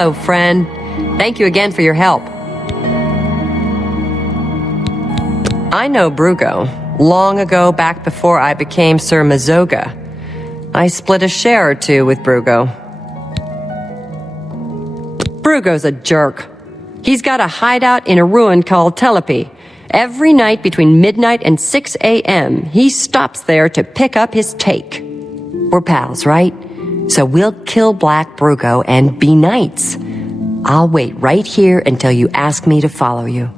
Hello, friend. Thank you again for your help. I know Brugo. Long ago, back before I became Sir Mazoga. I split a share or two with Brugo. Brugo's a jerk. He's got a hideout in a ruin called Telepi. Every night between midnight and 6 a.m., he stops there to pick up his take. We're pals, right? So we'll kill Black Brugo and be knights. I'll wait right here until you ask me to follow you.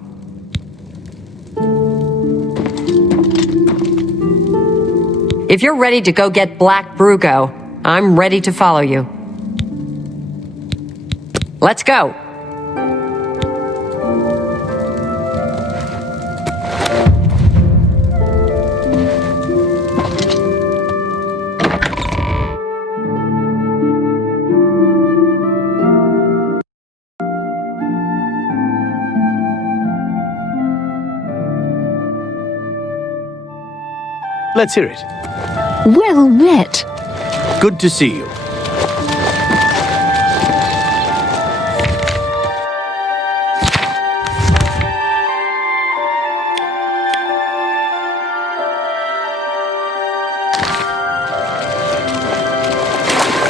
If you're ready to go get Black Brugo, I'm ready to follow you. Let's go! Let's hear it. Well met. Good to see you.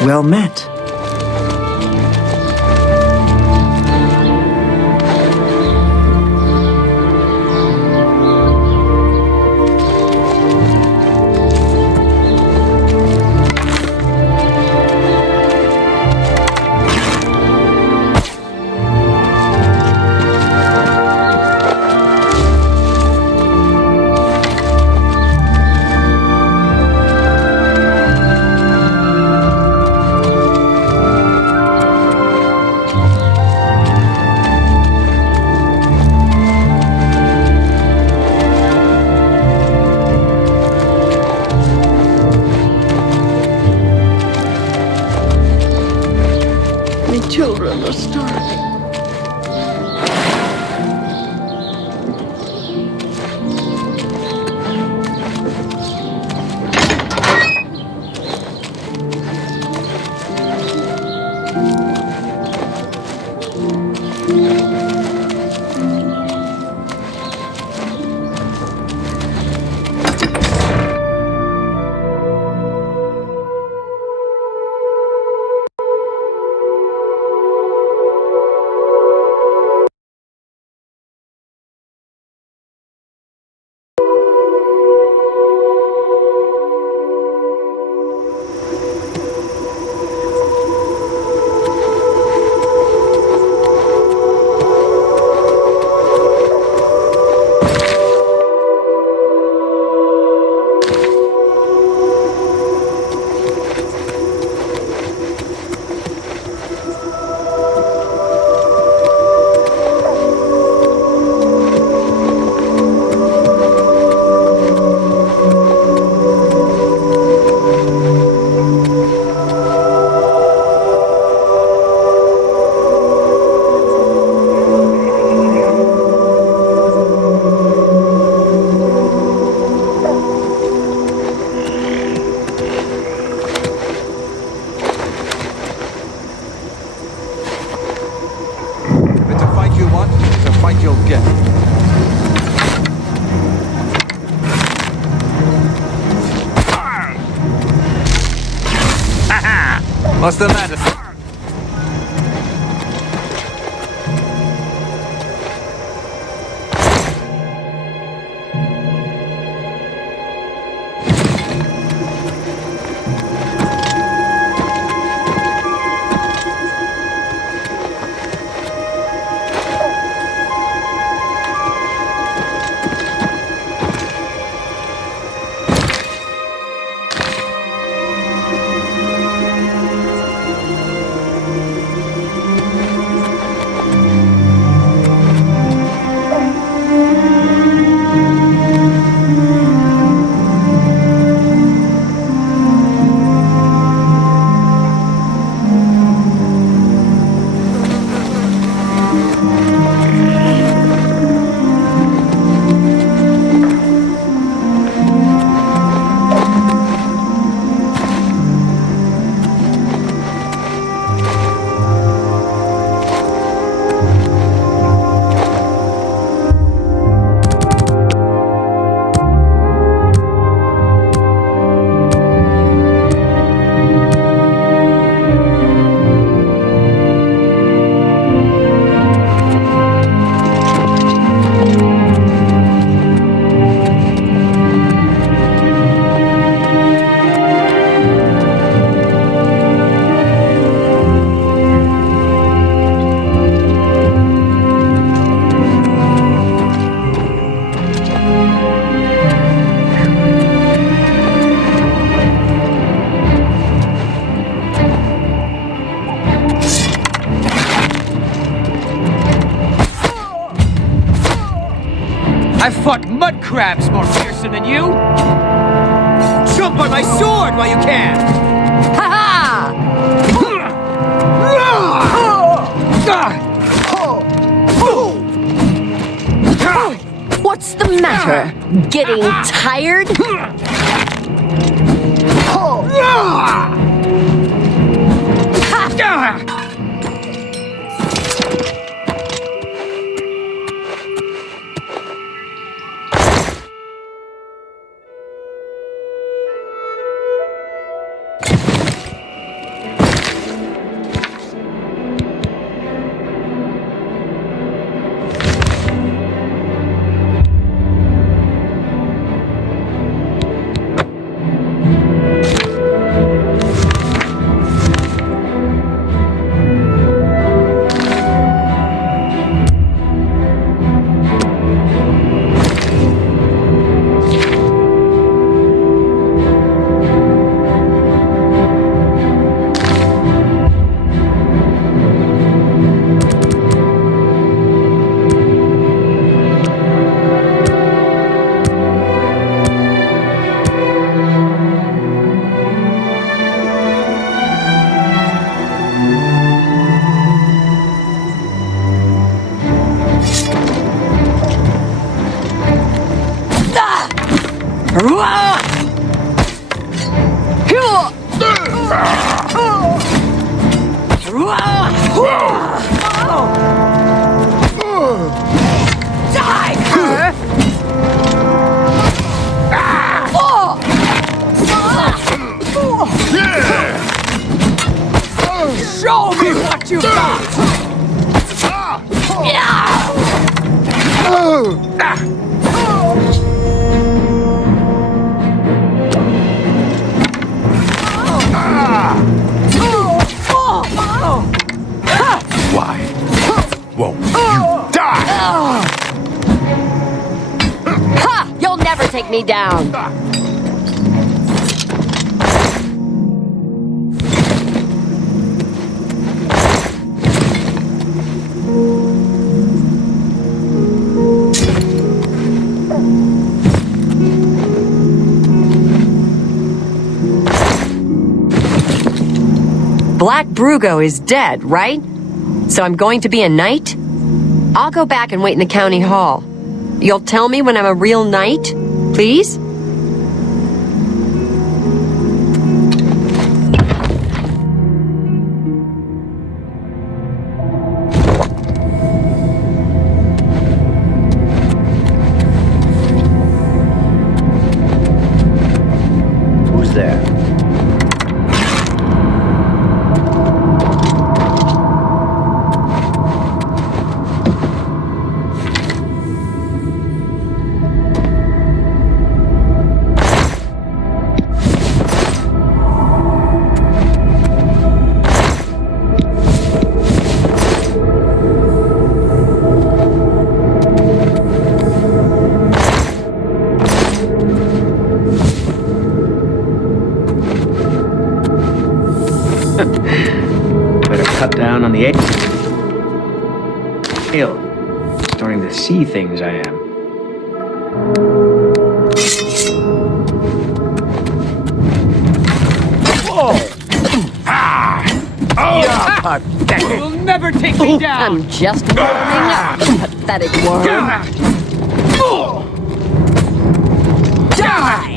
Well met. Children are starving. What's the matter? I've fought mud crabs more fearsome than you. Jump on my sword while you can! Ha ha! What's the matter? Getting tired? Show me what you got! Why won't you die? Ha! You'll never take me down. Black Brugo is dead, right? So I'm going to be a knight? I'll go back and wait in the county hall. You'll tell me when I'm a real knight? Please? Who's there? Better cut down on the egg. Starting to see things I am. You'll never take me down! I'm just warming up, you pathetic worm. Die!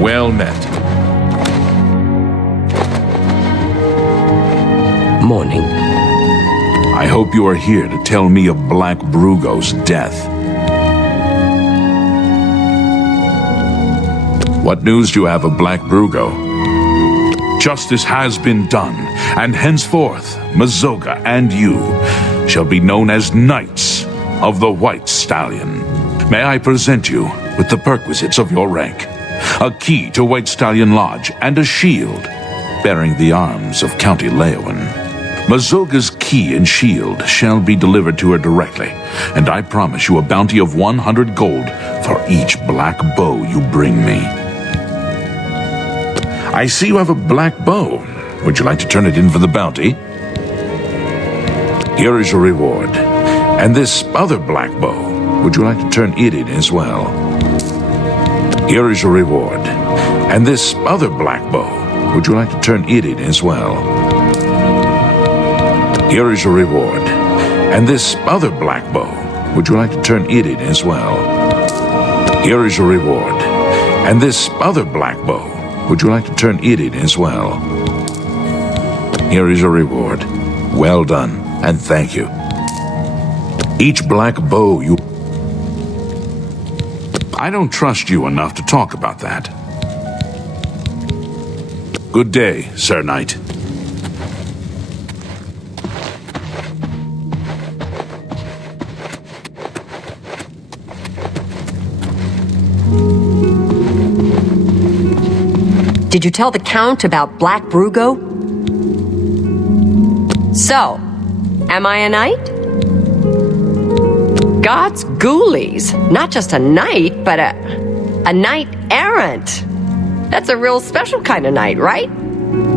Well met. Morning. I hope you are here to tell me of Black Brugo's death. What news do you have of Black Brugo? Justice has been done, and henceforth, Mazoga and you shall be known as Knights of the White Stallion. May I present you with the perquisites of your rank, a key to White Stallion Lodge, and a shield bearing the arms of County Leowen. Mazoga's key and shield shall be delivered to her directly, and I promise you a bounty of 100 gold for each black bow you bring me. I see you have a black bow. Would you like to turn it in for the bounty? Here is your reward. And this other black bow, would you like to turn it in as well? Here is your reward. And this other black bow, would you like to turn it in as well? Here is your reward. And this other black bow, would you like to turn it in as well? Here is your reward. And this other black bow, would you like to turn it in as well? Here is your reward. Well done, and thank you. Each black bow you... I don't trust you enough to talk about that. Good day, Sir Knight. Did you tell the Count about Black Brugo? So, am I a knight? God's ghoulies. Not just a knight, but a knight errant. That's a real special kind of knight, right?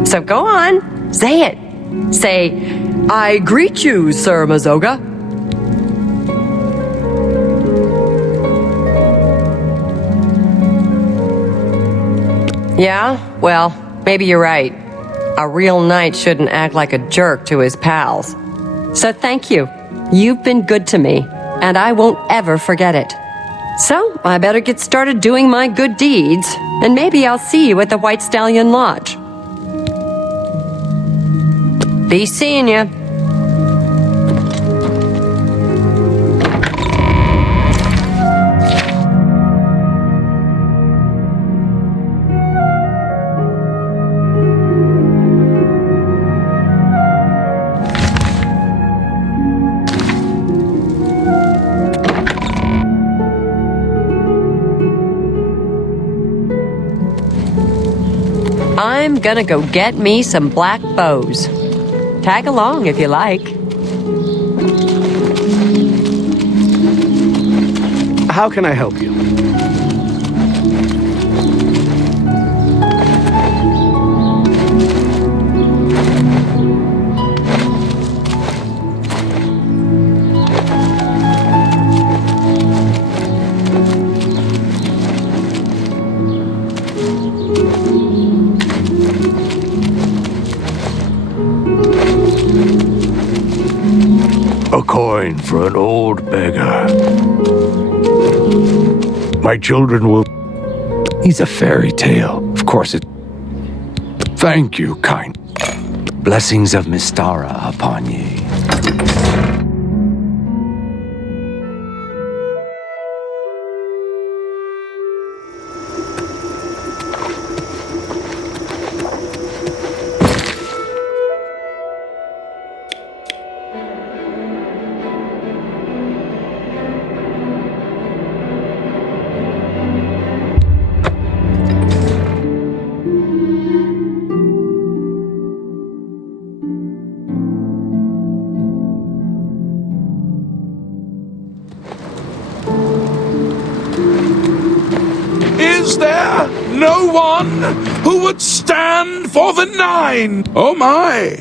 So go on, say it. Say, I greet you, Sir Mazoga. Yeah, well, maybe you're right. A real knight shouldn't act like a jerk to his pals. So thank you. You've been good to me, and I won't ever forget it. So I better get started doing my good deeds, and maybe I'll see you at the White Stallion Lodge. Be seeing you. I'm gonna go get me some black bows. Tag along if you like. How can I help you? A coin for an old beggar. My children will... He's a fairy tale. Of course it... Thank you, kind. Blessings of Mystara upon ye. Is there no one who would stand for the Nine? Oh my!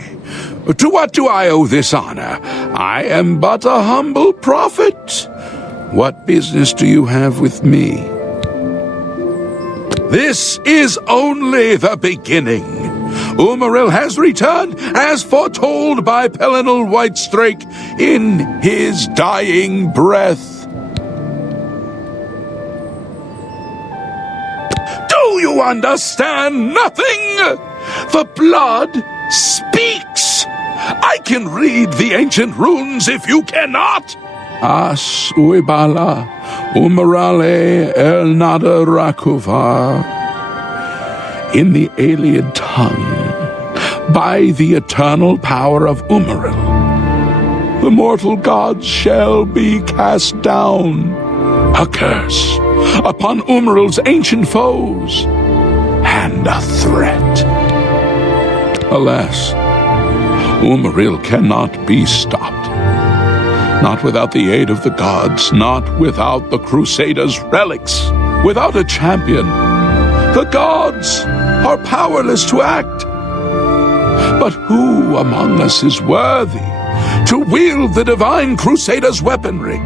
To what do I owe this honor? I am but a humble prophet. What business do you have with me? This is only the beginning. Umaril has returned as foretold by Pelinal Whitestrake in his dying breath. Do you understand nothing? The blood speaks. I can read the ancient runes if you cannot. As uibala umarale el nada rakuva. In the alien tongue, by the eternal power of Umaril, the mortal gods shall be cast down. A curse upon Umaril's ancient foes, and a threat. Alas, Umaril cannot be stopped. Not without the aid of the gods, not without the Crusaders' relics, without a champion. The gods are powerless to act. But who among us is worthy to wield the divine Crusaders' weaponry?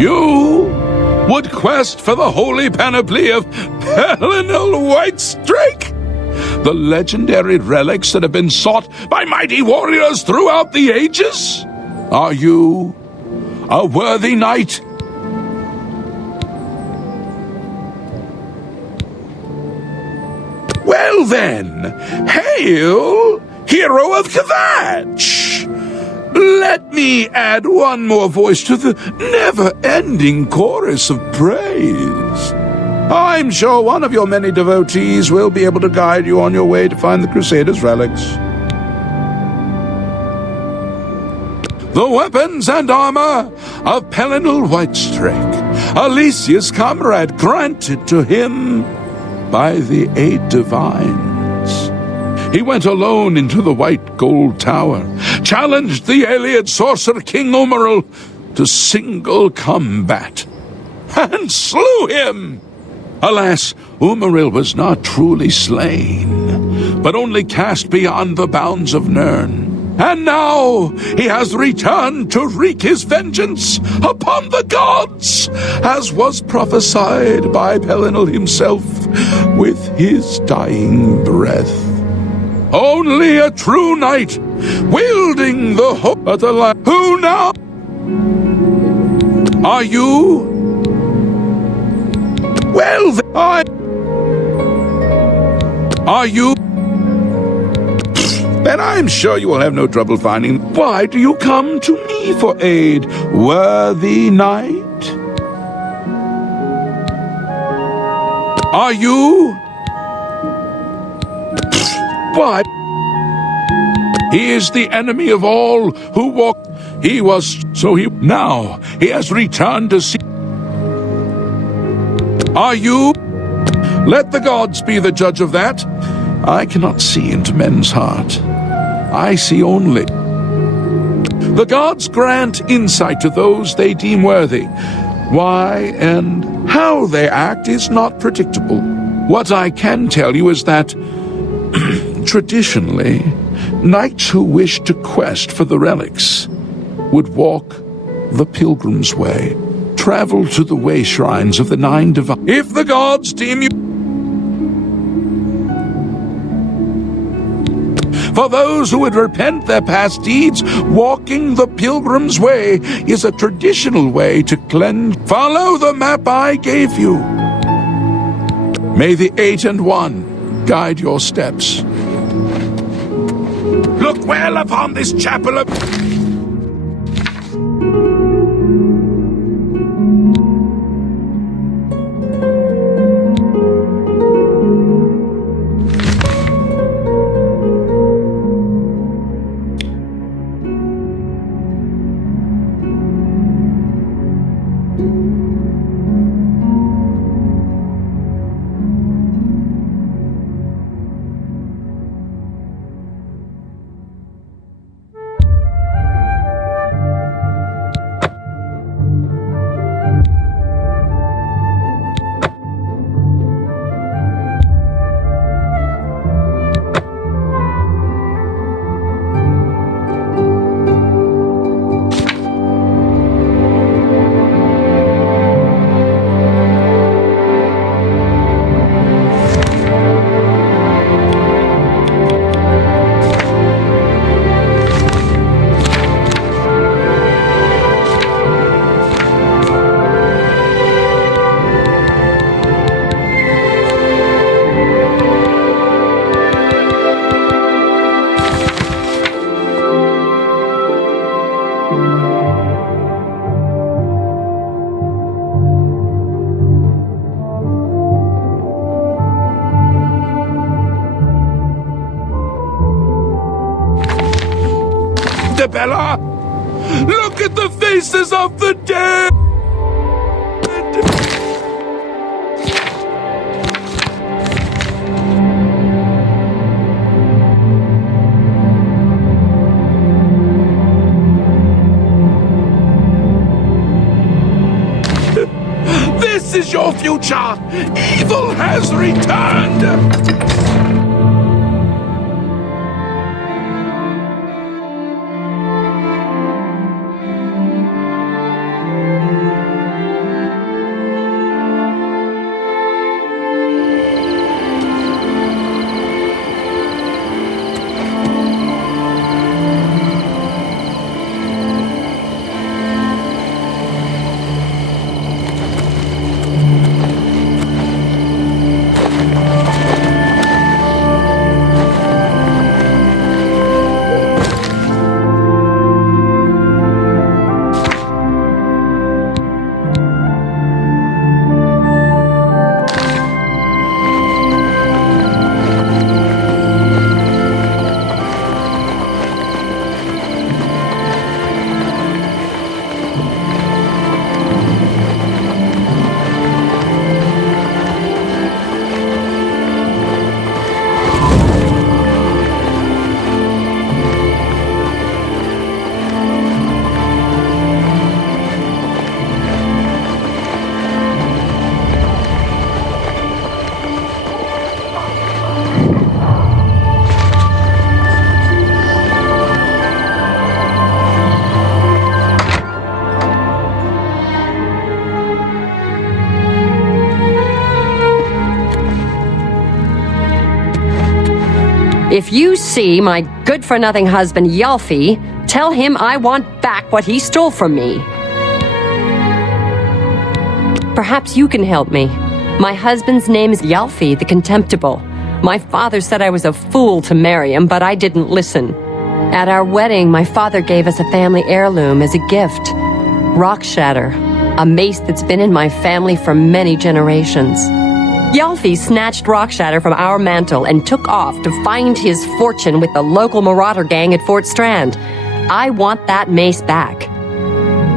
You would quest for the holy panoply of Pelinal Whitestrake, the legendary relics that have been sought by mighty warriors throughout the ages? Are you a worthy knight? Well then, hail, hero of Kvatch! Let me add one more voice to the never-ending chorus of praise. I'm sure one of your many devotees will be able to guide you on your way to find the Crusaders' relics. The weapons and armor of Pelinal Whitestrake, Alicia's comrade, granted to him by the 8 divines. He went alone into the White Gold Tower, challenged the alien sorcerer King Umaril to single combat, and slew him. Alas, Umaril was not truly slain, but only cast beyond the bounds of Nirn. And now he has returned to wreak his vengeance upon the gods, as was prophesied by Pelinal himself with his dying breath. Only a true knight, wielding the hope of the light. Who now? Are you? Well, are you? Then I'm sure you will have no trouble finding. Why do you come to me for aid, worthy knight? Are you? Why? He is the enemy of all who walk. He was, so he, now he has returned to see. Are you? Let the gods be the judge of that. I cannot see into men's heart. I see only. The gods grant insight to those they deem worthy. Why and how they act is not predictable. What I can tell you is that, traditionally, knights who wish to quest for the relics would walk the pilgrim's way, travel to the way shrines of the 9 divines. If the gods deem you... For those who would repent their past deeds, walking the pilgrim's way is a traditional way to cleanse. Follow the map I gave you. May the 8 and 1 guide your steps. Look well upon this chapel of... Isabella! Look at the faces of the dead! This is your future! Evil has returned! If you see my good-for-nothing husband, Yalfi, tell him I want back what he stole from me. Perhaps you can help me. My husband's name is Yalfi the Contemptible. My father said I was a fool to marry him, but I didn't listen. At our wedding, my father gave us a family heirloom as a gift. Rock Shatter, a mace that's been in my family for many generations. Yalfi snatched Rock Shatter from our mantle and took off to find his fortune with the local marauder gang at Fort Strand. I want that mace back.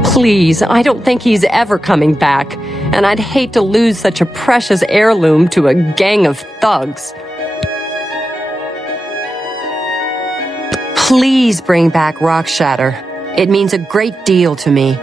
Please, I don't think he's ever coming back, and I'd hate to lose such a precious heirloom to a gang of thugs. Please bring back Rock Shatter. It means a great deal to me.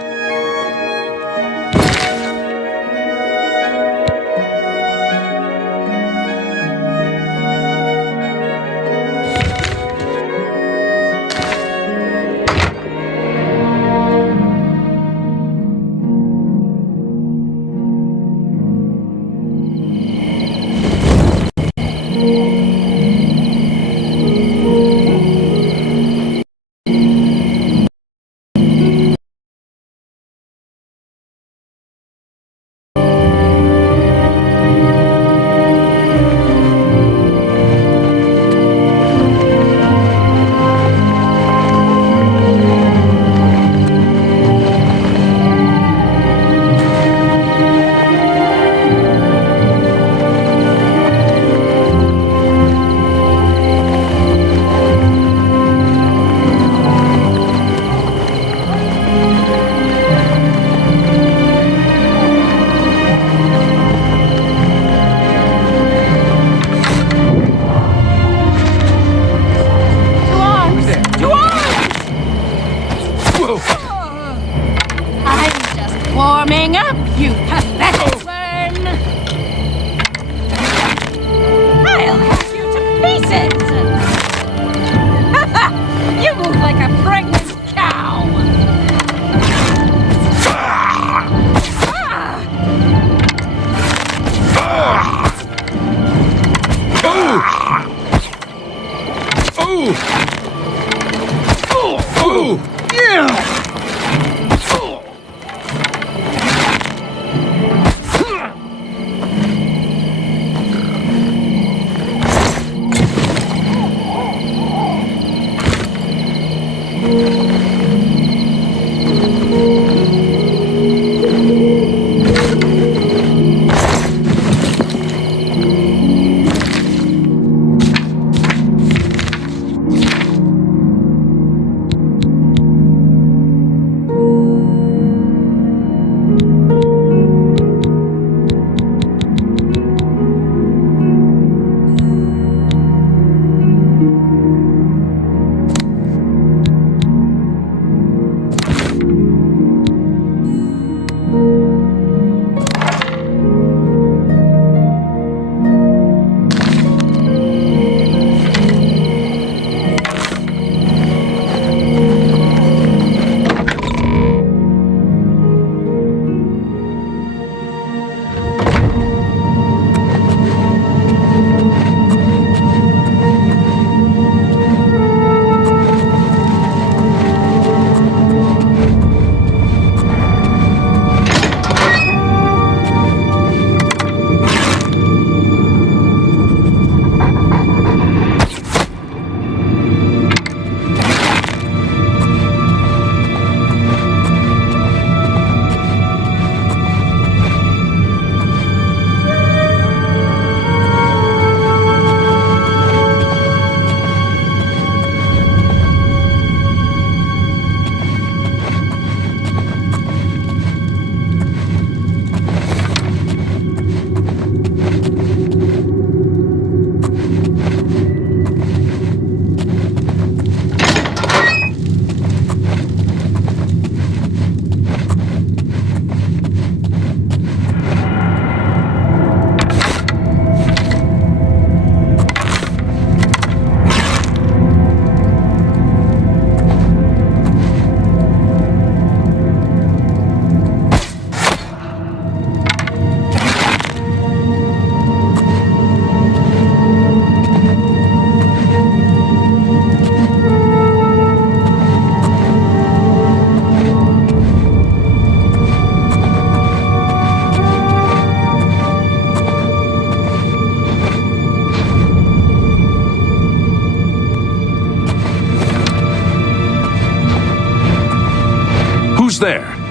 there?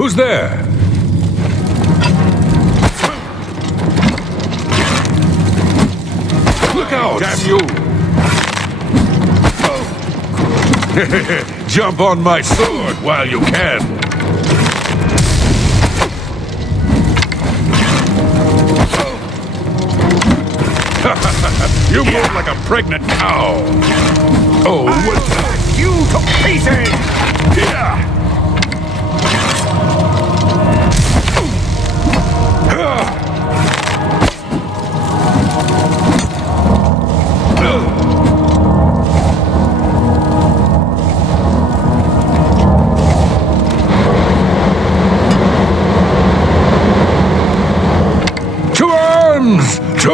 Who's there? Look out! Damn you! Jump on my sword while you can! You move like a pregnant cow! Oh, what the... You to pieces! Yeah! To arms! To...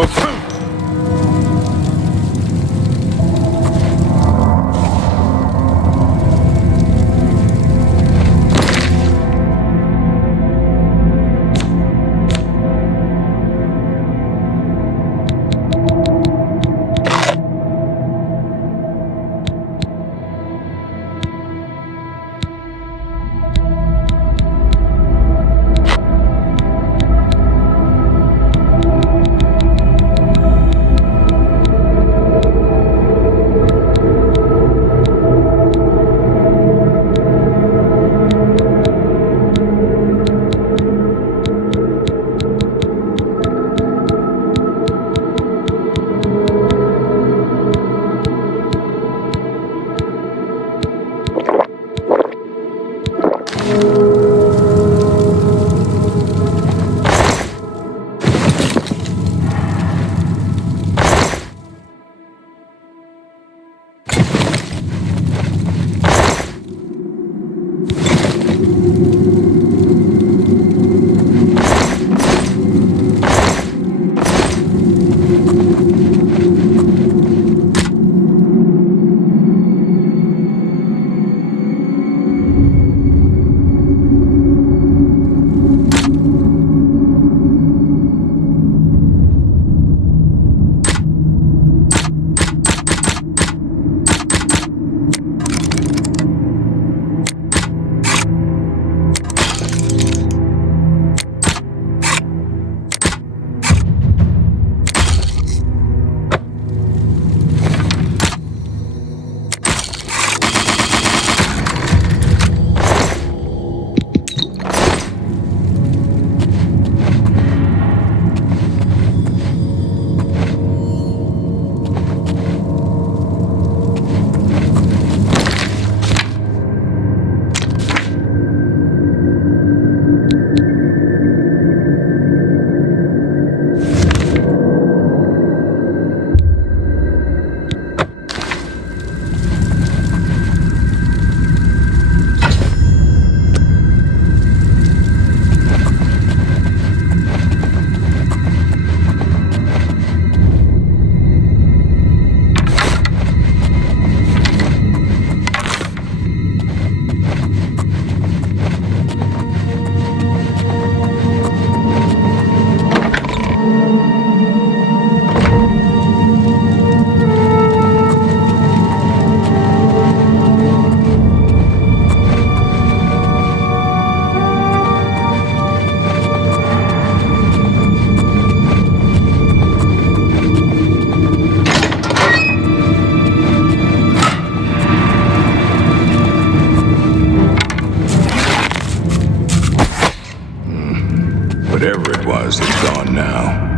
it was that's gone now.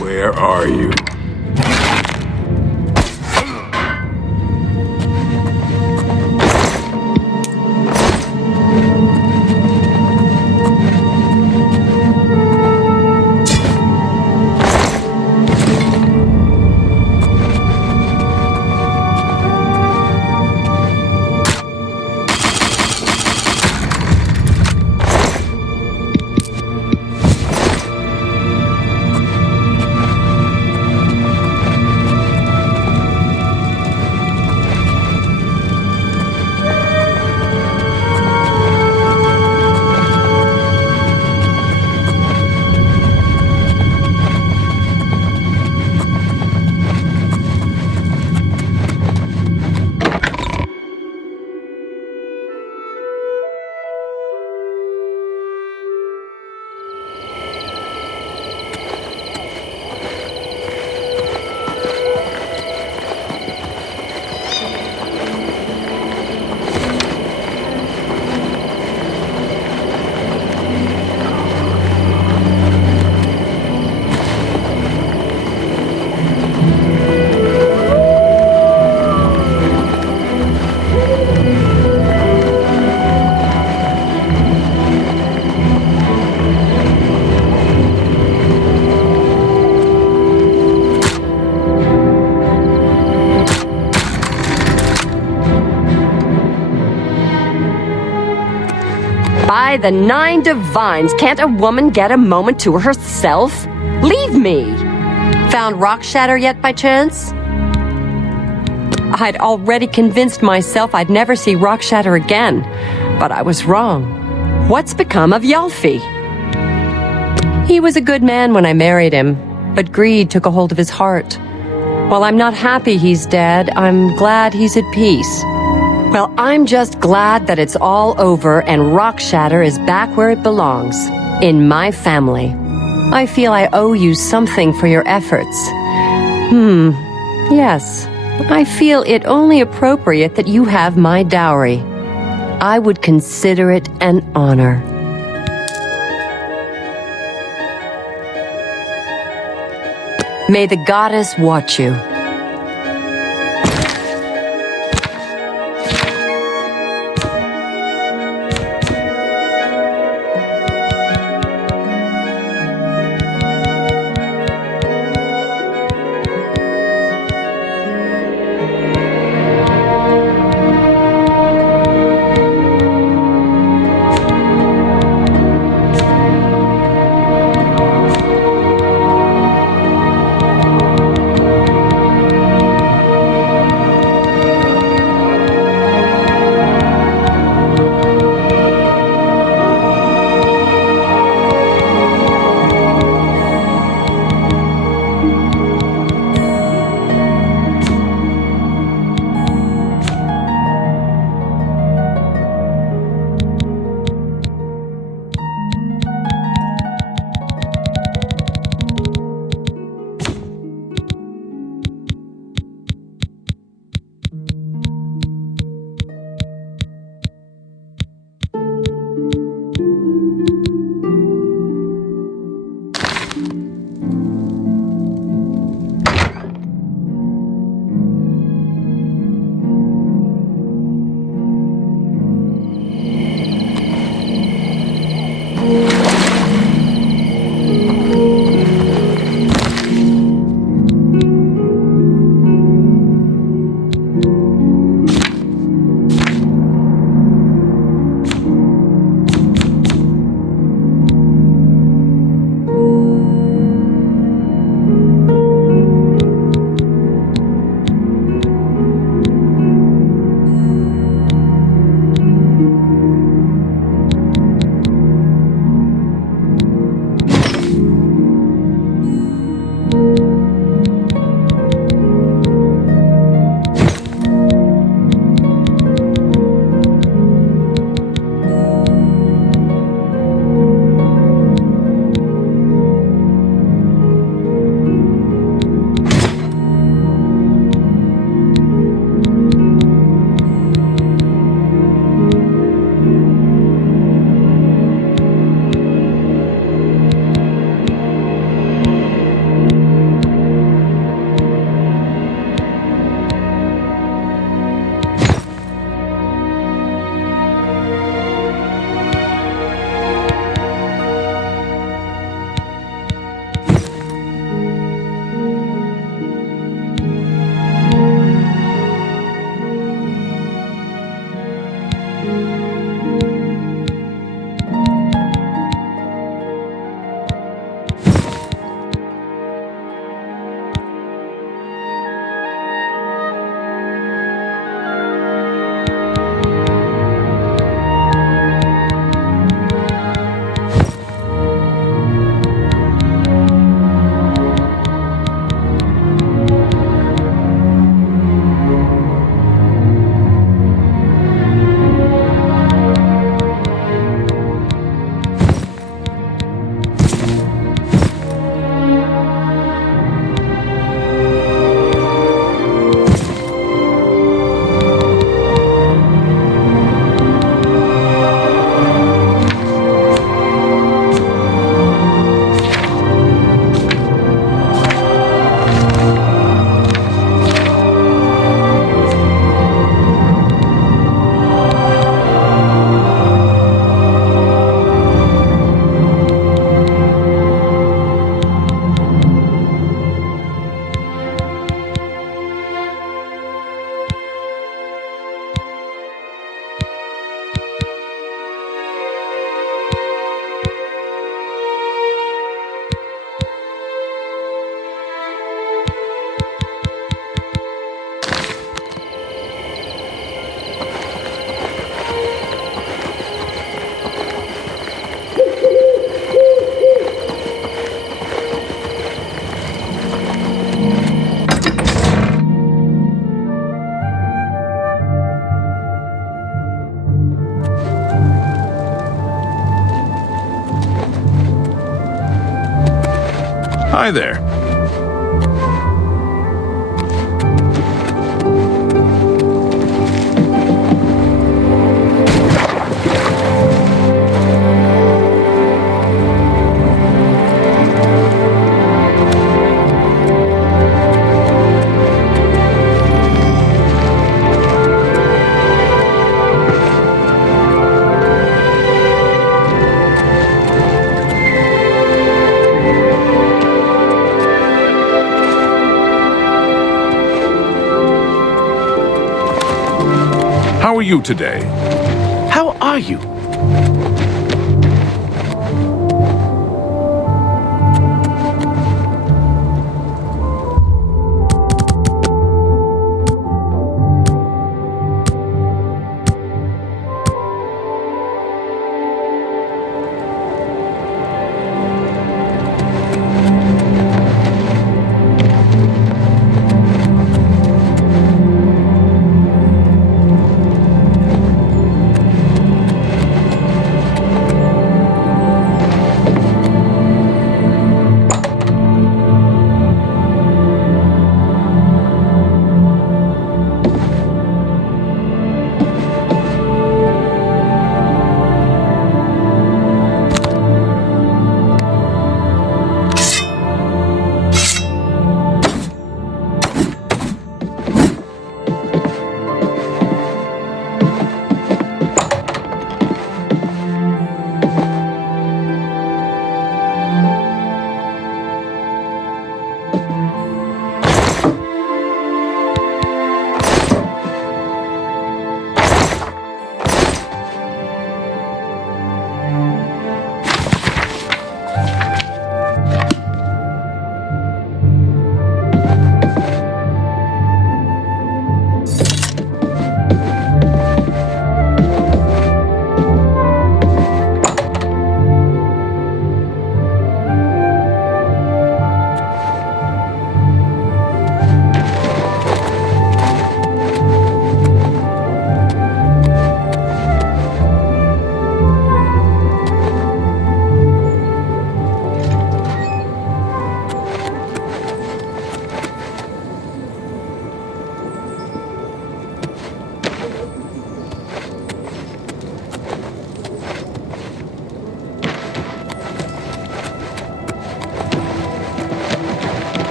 Where are you? By the nine divines, can't a woman get a moment to herself? Leave me! Found Rock Shatter yet by chance? I'd already convinced myself I'd never see Rock Shatter again, but I was wrong. What's become of Yalfi? He was a good man when I married him, but greed took a hold of his heart. While I'm not happy he's dead, I'm glad he's at peace. Well, I'm just glad that it's all over and Rock Shatter is back where it belongs, in my family. I feel I owe you something for your efforts. Yes. I feel it only appropriate that you have my dowry. I would consider it an honor. May the goddess watch you. Hi there. How are you today? How are you?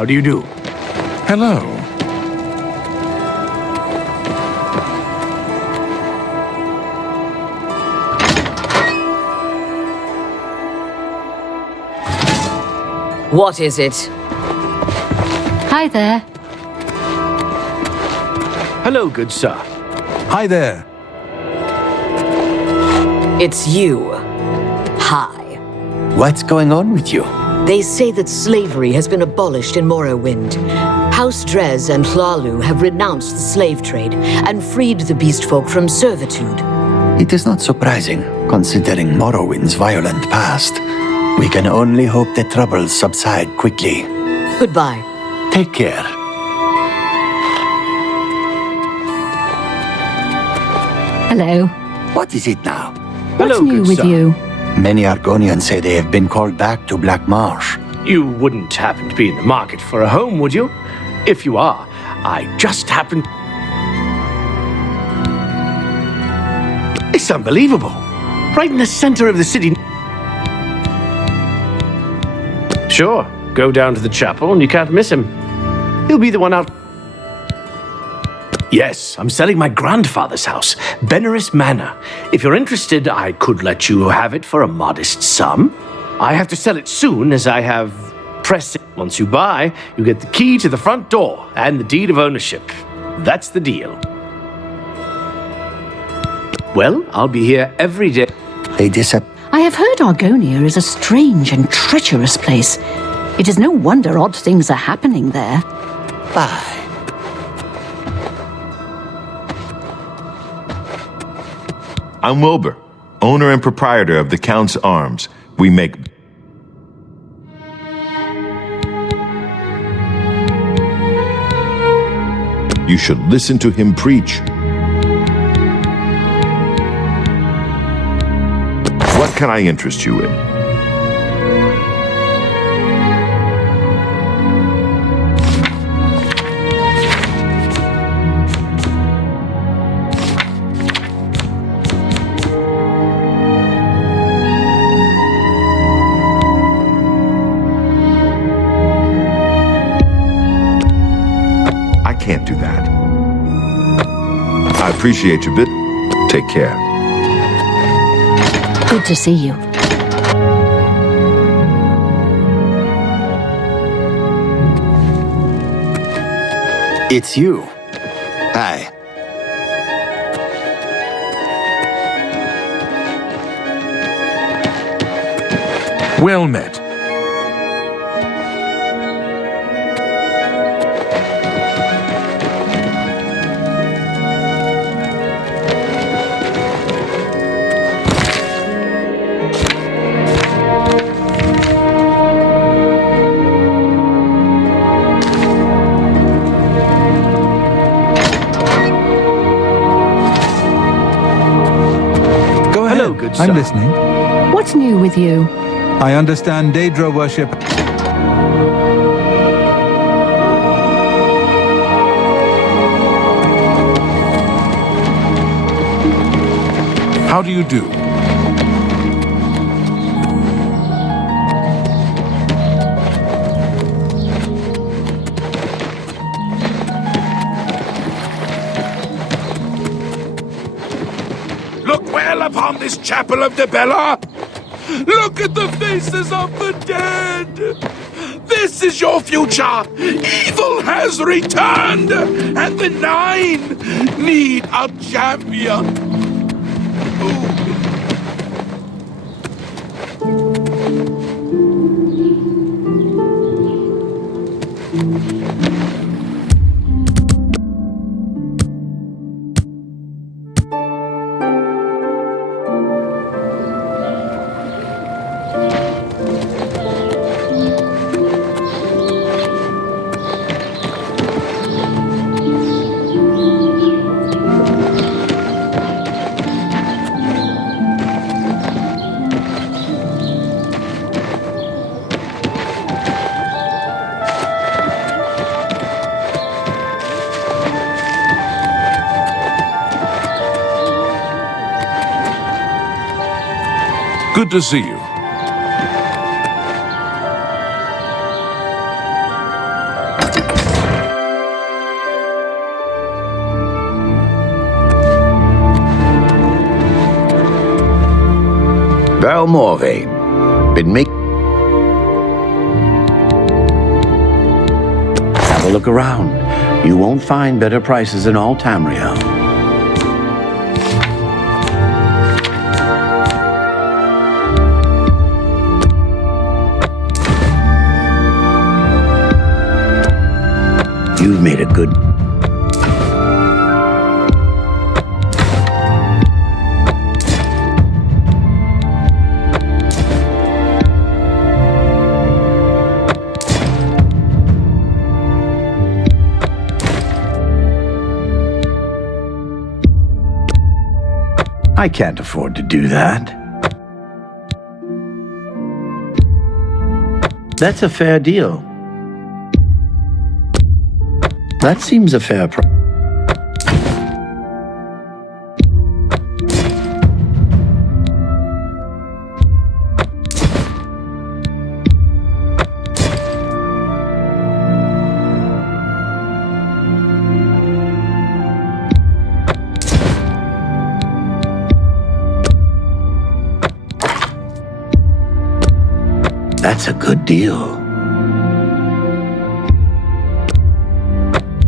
How do you do? Hello. What is it? Hi there. Hello, good sir. Hi there. It's you. Hi. What's going on with you? They say that slavery has been abolished in Morrowind. House Drez and Hlalu have renounced the slave trade and freed the beast folk from servitude. It is not surprising, considering Morrowind's violent past. We can only hope the troubles subside quickly. Goodbye. Take care. Hello. What is it now? What's new with you? Many Argonians say they have been called back to Black Marsh. You wouldn't happen to be in the market for a home, would you? If you are, I just happen... It's unbelievable. Right in the center of the city. Sure, go down to the chapel and you can't miss him. He'll be the one out... Yes, I'm selling my grandfather's house, Benaris Manor. If you're interested, I could let you have it for a modest sum. I have to sell it soon, as I have pressed it. Once you buy, you get the key to the front door and the deed of ownership. That's the deal. Well, I'll be here every day. I have heard Argonia is a strange and treacherous place. It is no wonder odd things are happening there. Bye. I'm Wilbur, owner and proprietor of the Count's Arms. We make... You should listen to him preach. What can I interest you in? Can't do that. I appreciate your bit. Take care. Good to see you. It's you. Hi. Well met. I'm listening. What's new with you? I understand Daedra worship. How do you do? Look well upon this chapel of Debella. Look at the faces of the dead. This is your future. Evil has returned, and the Nine need a champion. Ooh. Good to see you. Valmorve. Been make... Have a look around. You won't find better prices in all Tamriel. I can't afford to do that. That's a fair deal. That seems a fair price. That's a good deal.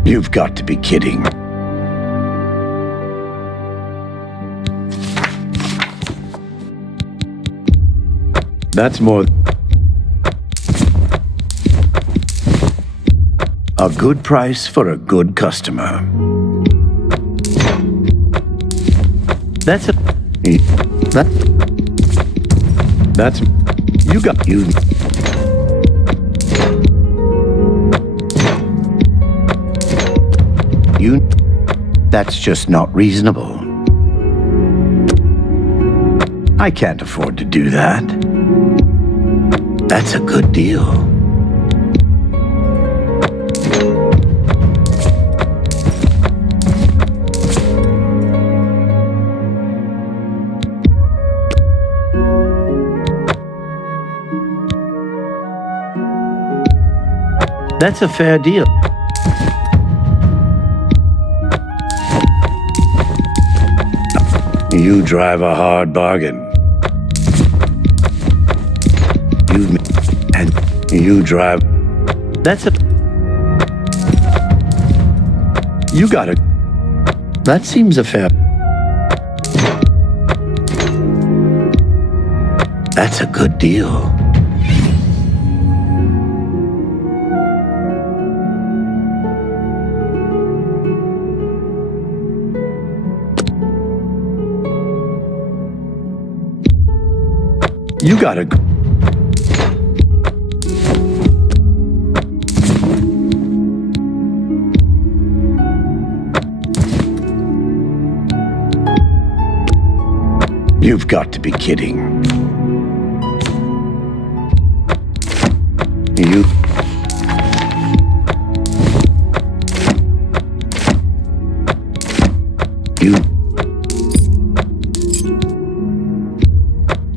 You've got to be kidding. That's more... a good price for a good customer. That's a... That's... You got... You... That's just not reasonable. I can't afford to do that. That's a good deal. That's a fair deal. You drive a hard bargain. You drive... That's a... You got it. That seems a fair... That's a good deal. You gotta... You've got to be kidding. You...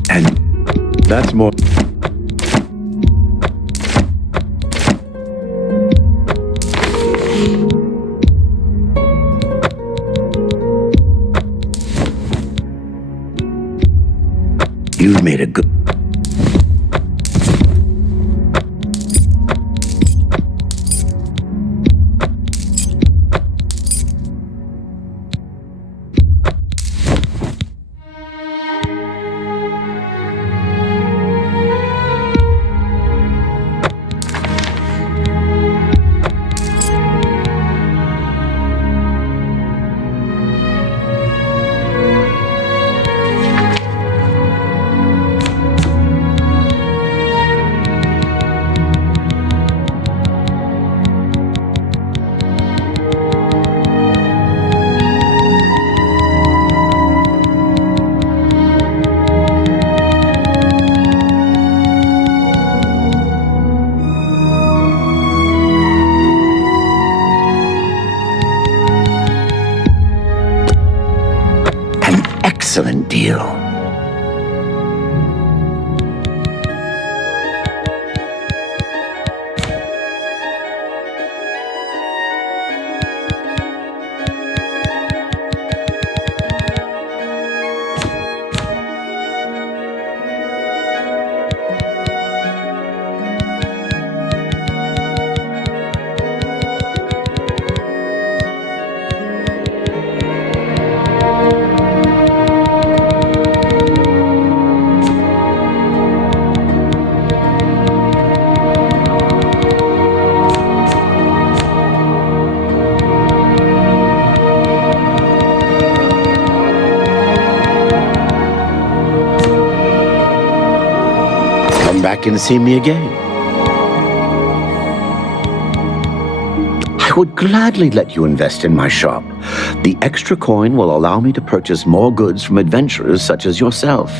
And... That's more... You've made a good... Excellent deal. Back and see me again. I would gladly let you invest in my shop. The extra coin will allow me to purchase more goods from adventurers such as yourself.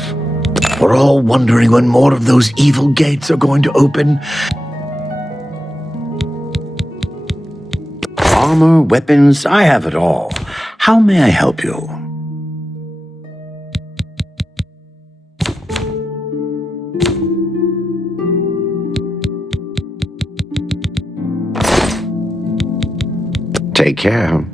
We're all wondering when more of those evil gates are going to open. Armor, weapons, I have it all. How may I help you? Take care.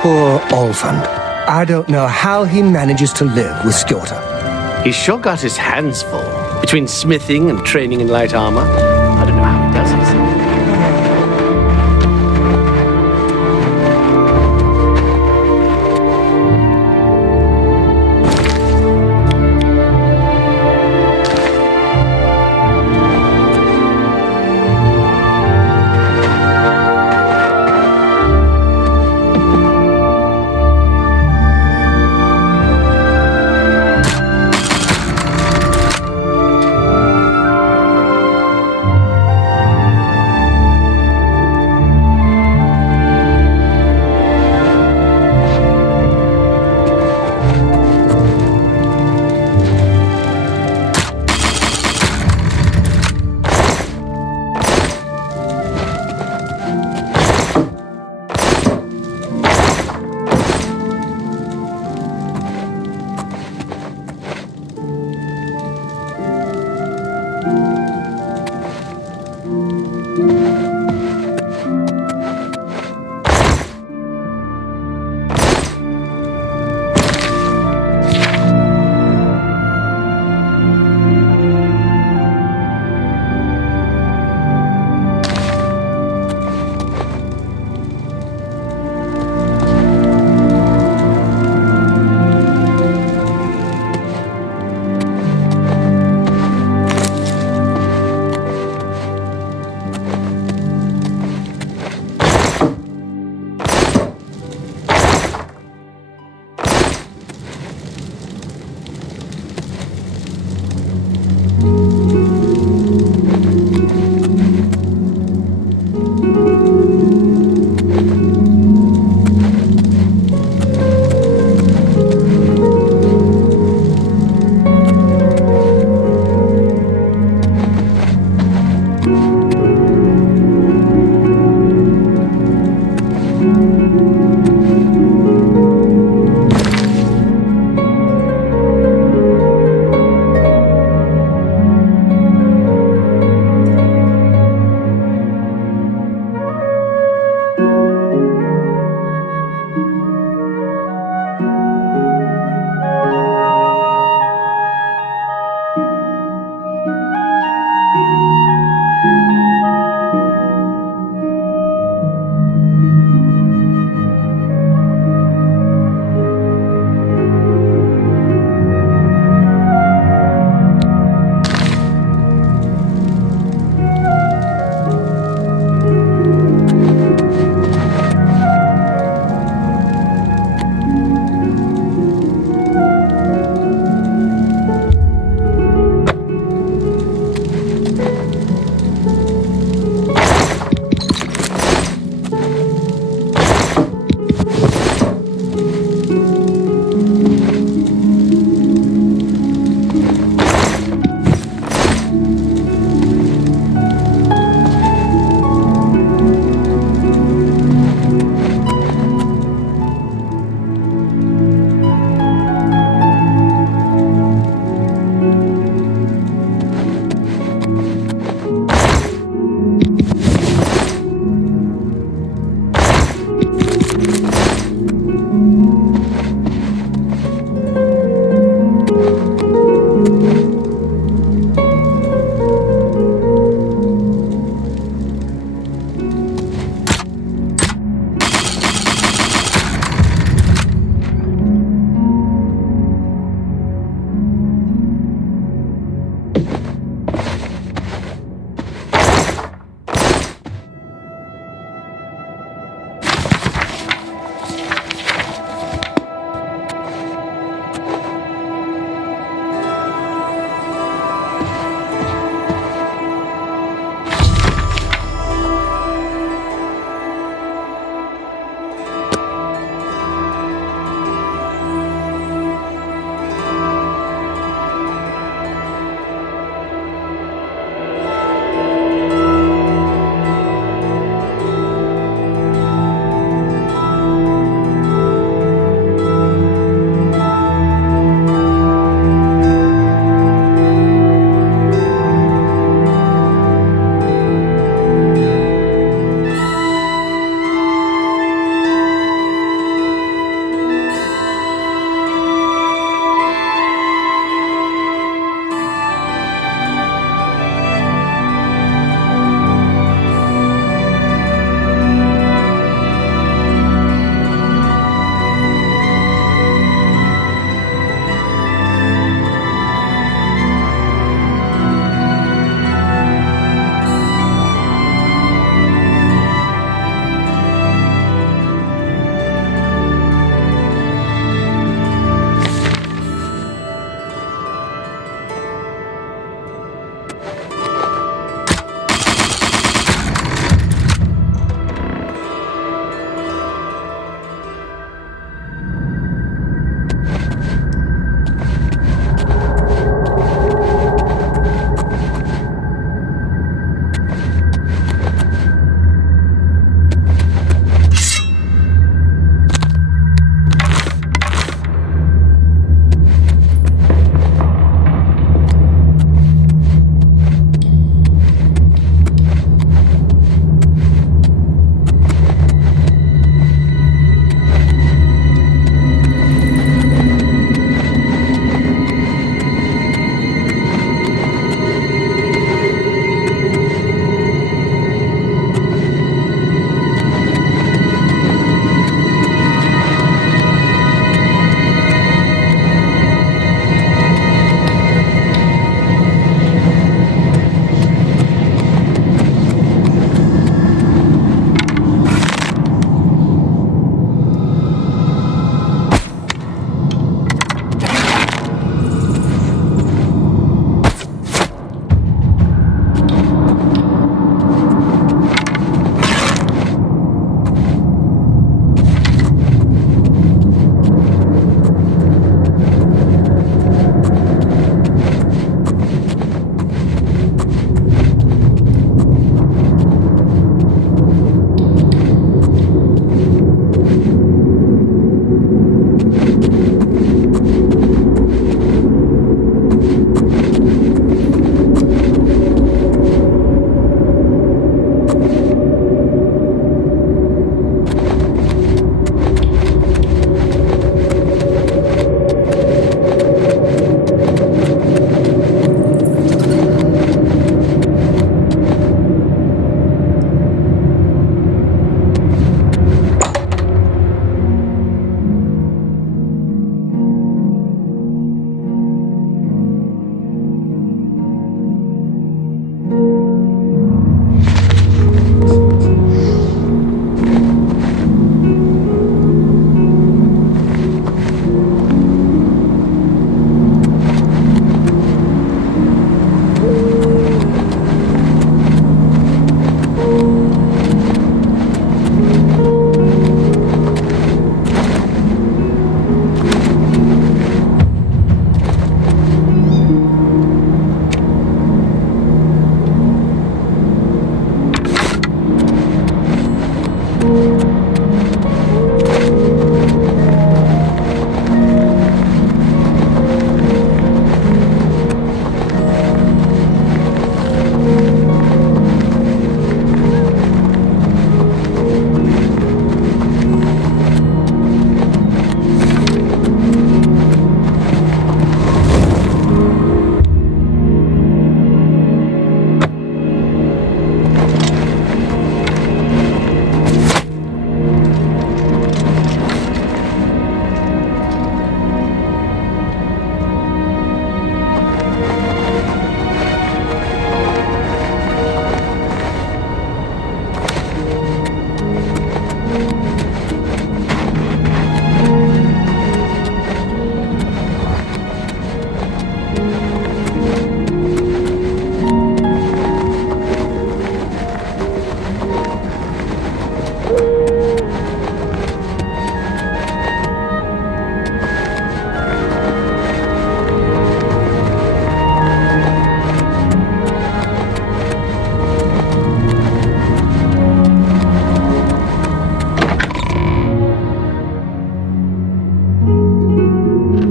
Poor Olfand. I don't know how he manages to live with Skjorta. He's sure got his hands full. Between smithing and training in light armor. I don't know how he does it.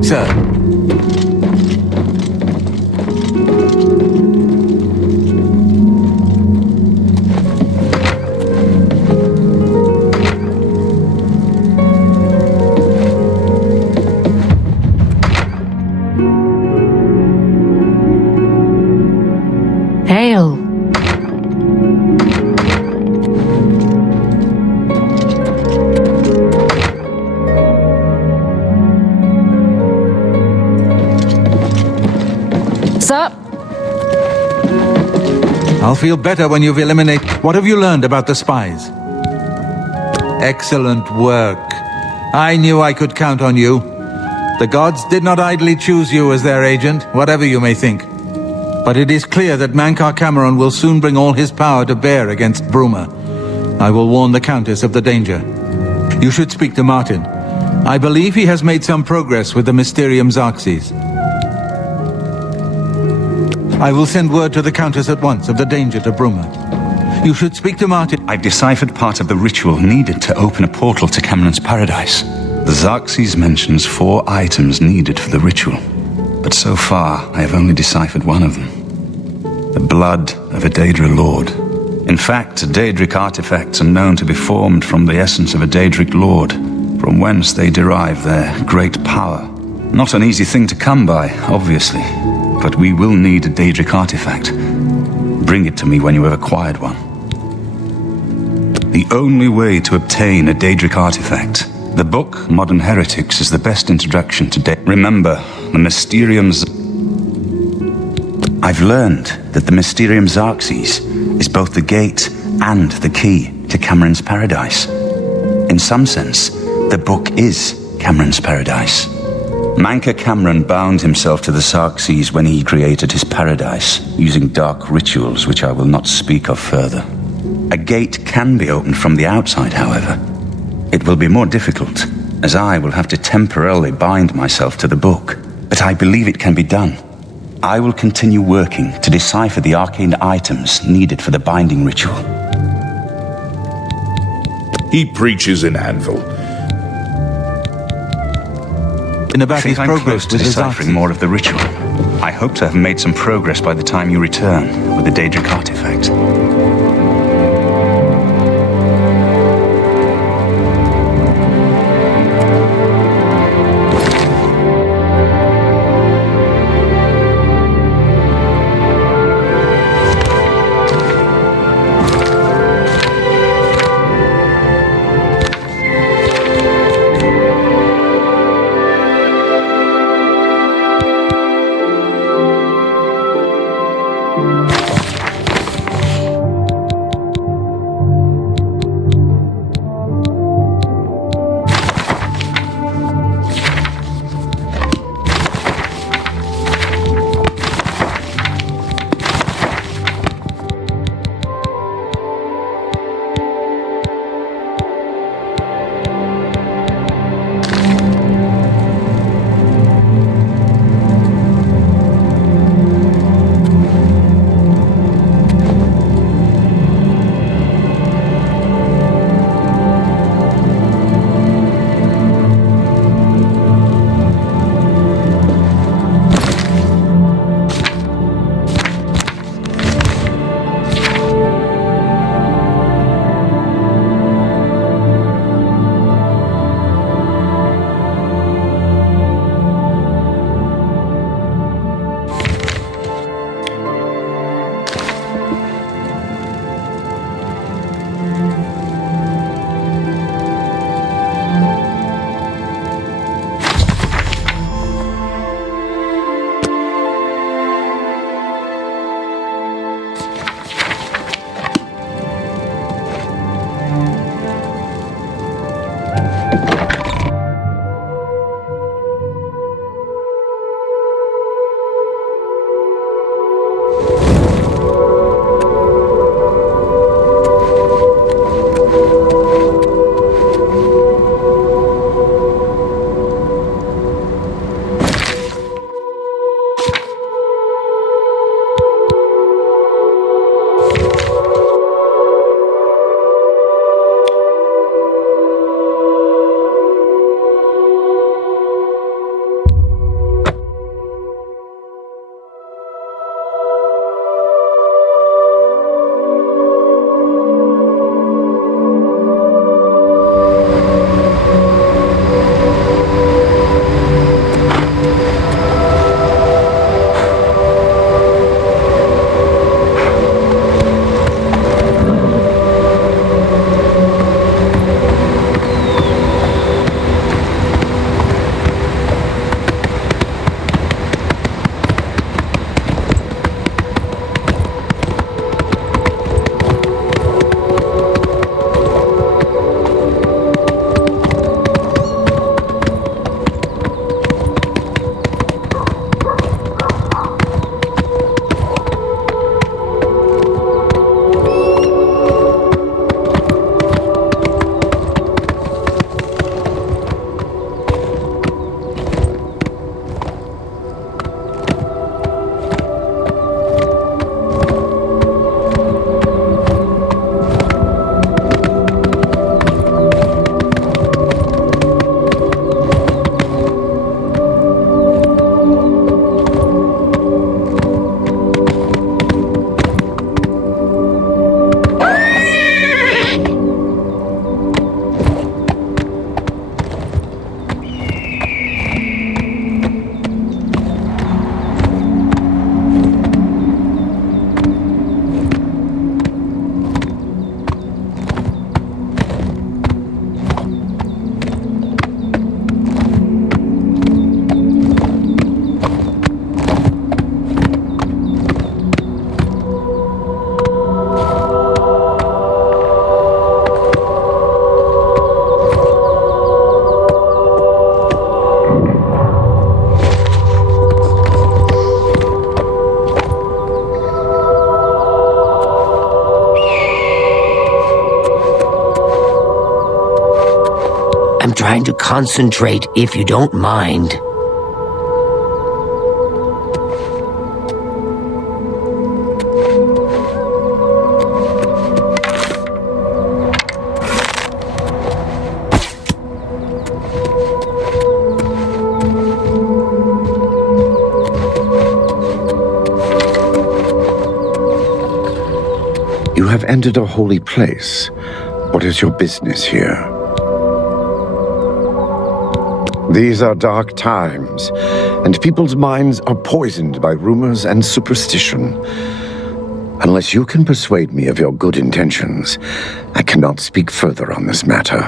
Sir. Hail. Sir? I'll feel better when you've eliminated... What have you learned about the spies? Excellent work. I knew I could count on you. The gods did not idly choose you as their agent, whatever you may think. But it is clear that Mankar Cameron will soon bring all his power to bear against Bruma. I will warn the Countess of the danger. You should speak to Martin. I believe he has made some progress with the Mysterium Xarxes. I will send word to the Countess at once of the danger to Bruma. You should speak to Martin. I've deciphered part of the ritual needed to open a portal to Cameron's paradise. The Xarxes mentions 4 items needed for the ritual, but so far I have only deciphered one of them. The blood of a Daedra Lord. In fact, Daedric artifacts are known to be formed from the essence of a Daedric Lord, from whence they derive their great power. Not an easy thing to come by, obviously, but we will need a Daedric artifact. Bring it to me when you have acquired one. The only way to obtain a Daedric artifact. The book, Modern Heretics, is the best introduction to Remember, the Mysterium's... I've learned that the Mysterium Xarxes is both the gate and the key to Cameron's paradise. In some sense, the book is Cameron's paradise. Mankar Cameron bound himself to the Xarxes when he created his paradise, using dark rituals which I will not speak of further. A gate can be opened from the outside, however. It will be more difficult, as I will have to temporarily bind myself to the book, but I believe it can be done. I will continue working to decipher the arcane items needed for the binding ritual. He preaches an anvil. In about I think his I'm progress close to with the deciphering Xarxes. more of the ritual. I hope to have made some progress by the time you return with the Daedric artifact. trying to concentrate, if you don't mind. You have entered a holy place. What is your business here? These are dark times, and people's minds are poisoned by rumors and superstition. Unless you can persuade me of your good intentions, I cannot speak further on this matter.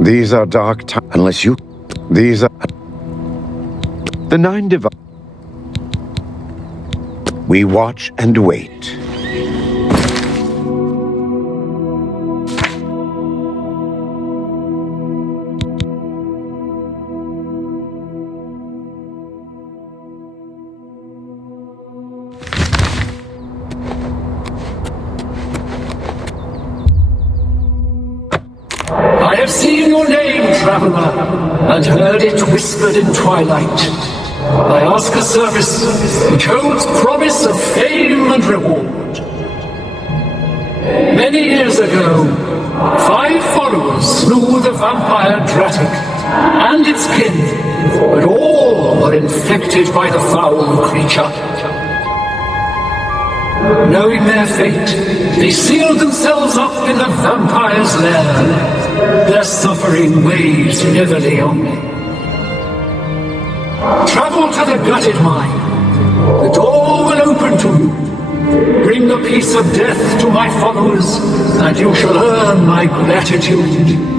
These are dark times. Unless you... These are... The 9 Divine... We watch and wait. I have seen your name, traveler, and heard it whispered in twilight. I ask a service which holds promise of fame and reward. Many years ago, 5 followers slew the vampire Dratic and its kin, but all were infected by the foul creature. Knowing their fate, they sealed themselves up in the vampire's lair. Their suffering weighs heavily on me. Travel to the gutted mine. The door will open to you. Bring the peace of death to my followers, and you shall earn my gratitude.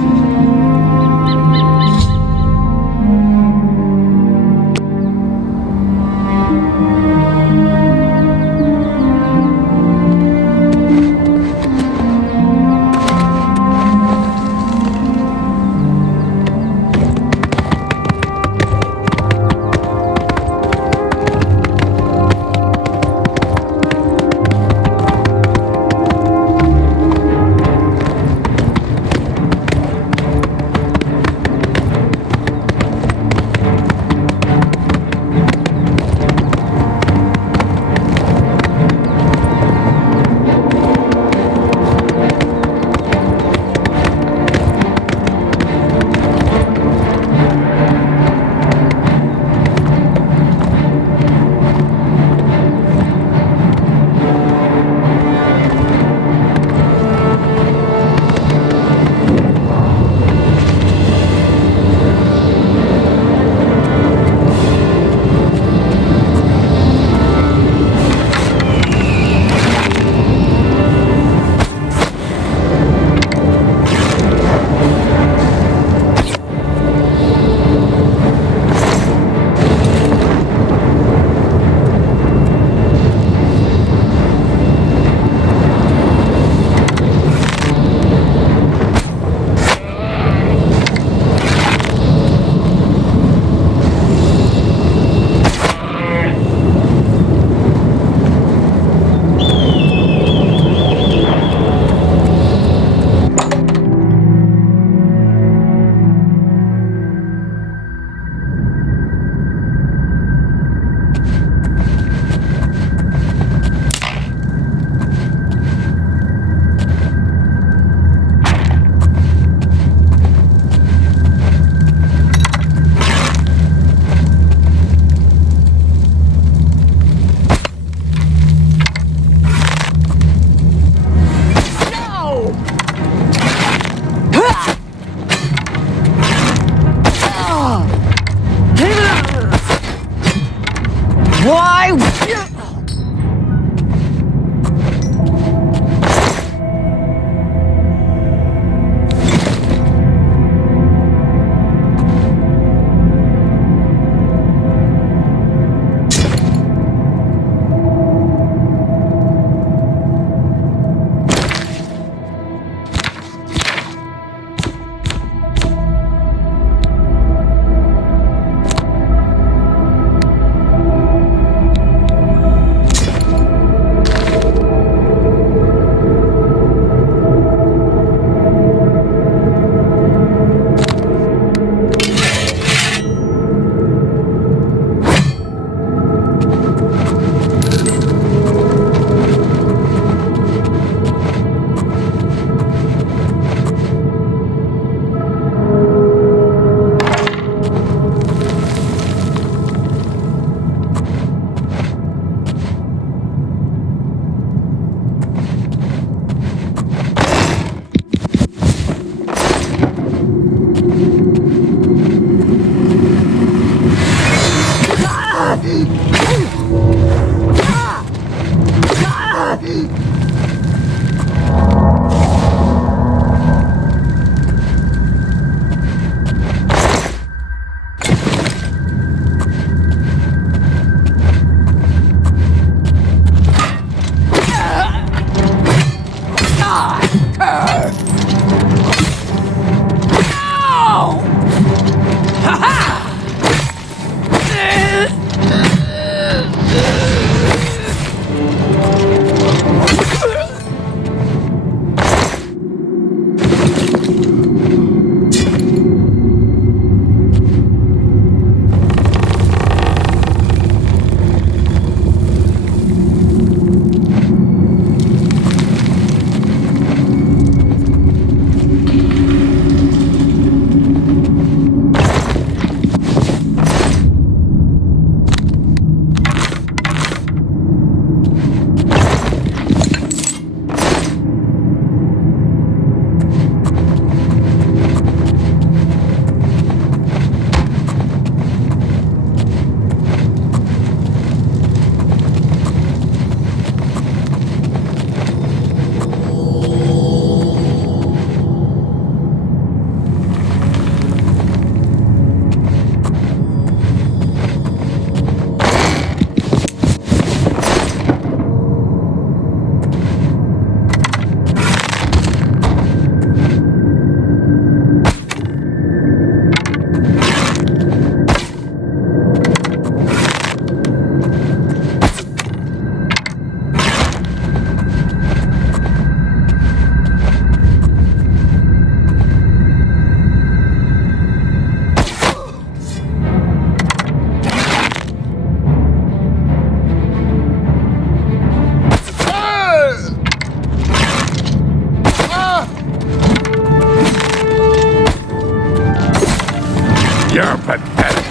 You're pathetic.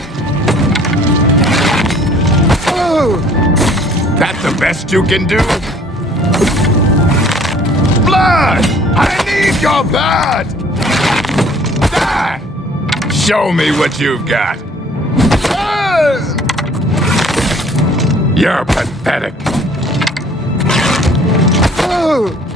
That's the best you can do? Blood! I need your blood! Die! Show me what you've got. You're pathetic. No!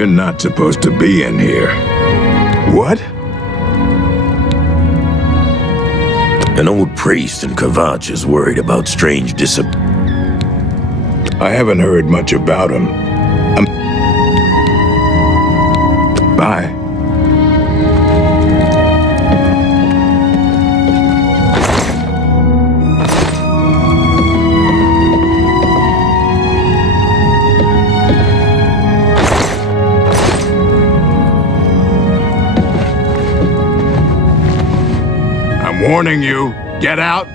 You're not supposed to be in here. What? An old priest in Kavach is worried about strange I haven't heard much about him. Bye. I'm warning you. Get out,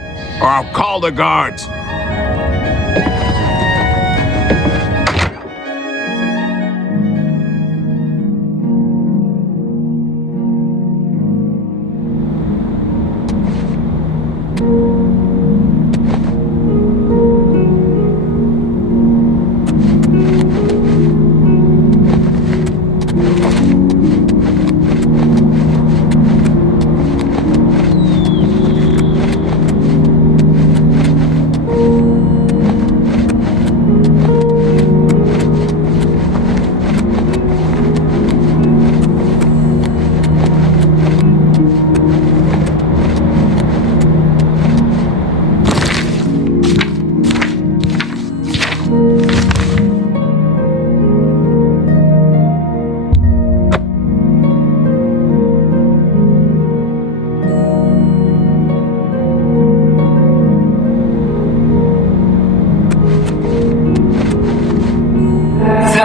or I'll call the guards.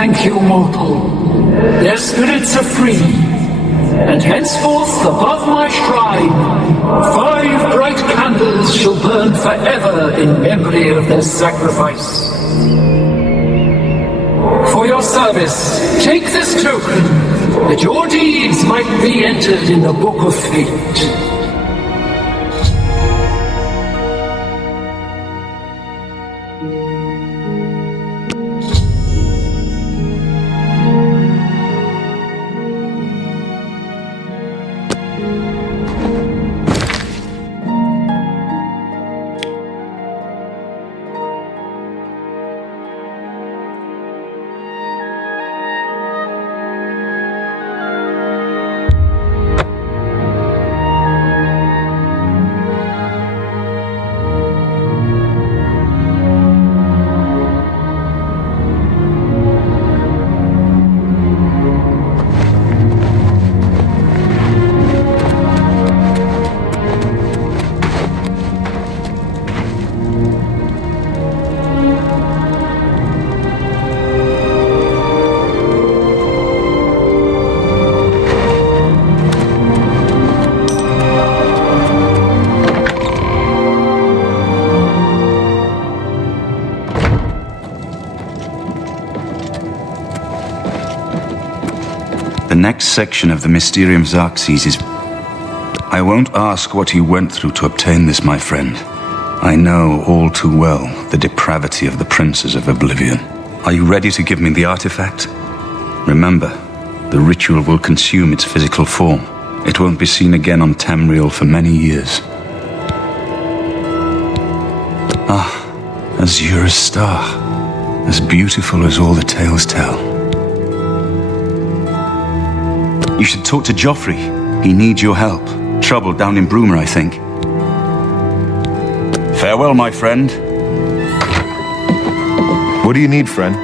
Thank you, mortal. Their spirits are free, and henceforth above my shrine 5 bright candles shall burn forever in memory of their sacrifice. For your service, take this token, that your deeds might be entered in the Book of Fate. The next section of the Mysterium of Xerxes is... I won't ask what you went through to obtain this, my friend. I know all too well the depravity of the princes of Oblivion. Are you ready to give me the artifact? Remember, the ritual will consume its physical form. It won't be seen again on Tamriel for many years. Ah, azure as star, as beautiful as all the tales tell. You should talk to Joffrey. He needs your help. Trouble down in Bruma, I think. Farewell, my friend. What do you need, friend?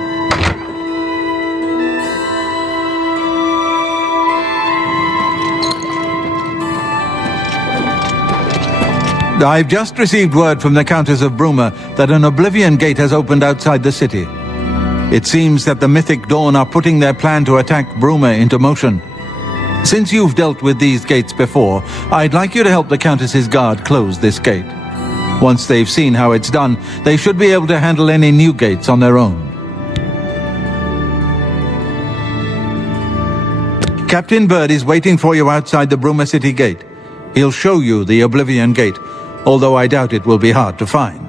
I've just received word from the Countess of Bruma that an Oblivion gate has opened outside the city. It seems that the Mythic Dawn are putting their plan to attack Bruma into motion. Since you've dealt with these gates before, I'd like you to help the Countess's guard close this gate. Once they've seen how it's done, they should be able to handle any new gates on their own. Captain Bird is waiting for you outside the Bruma City gate. He'll show you the Oblivion gate, although I doubt it will be hard to find.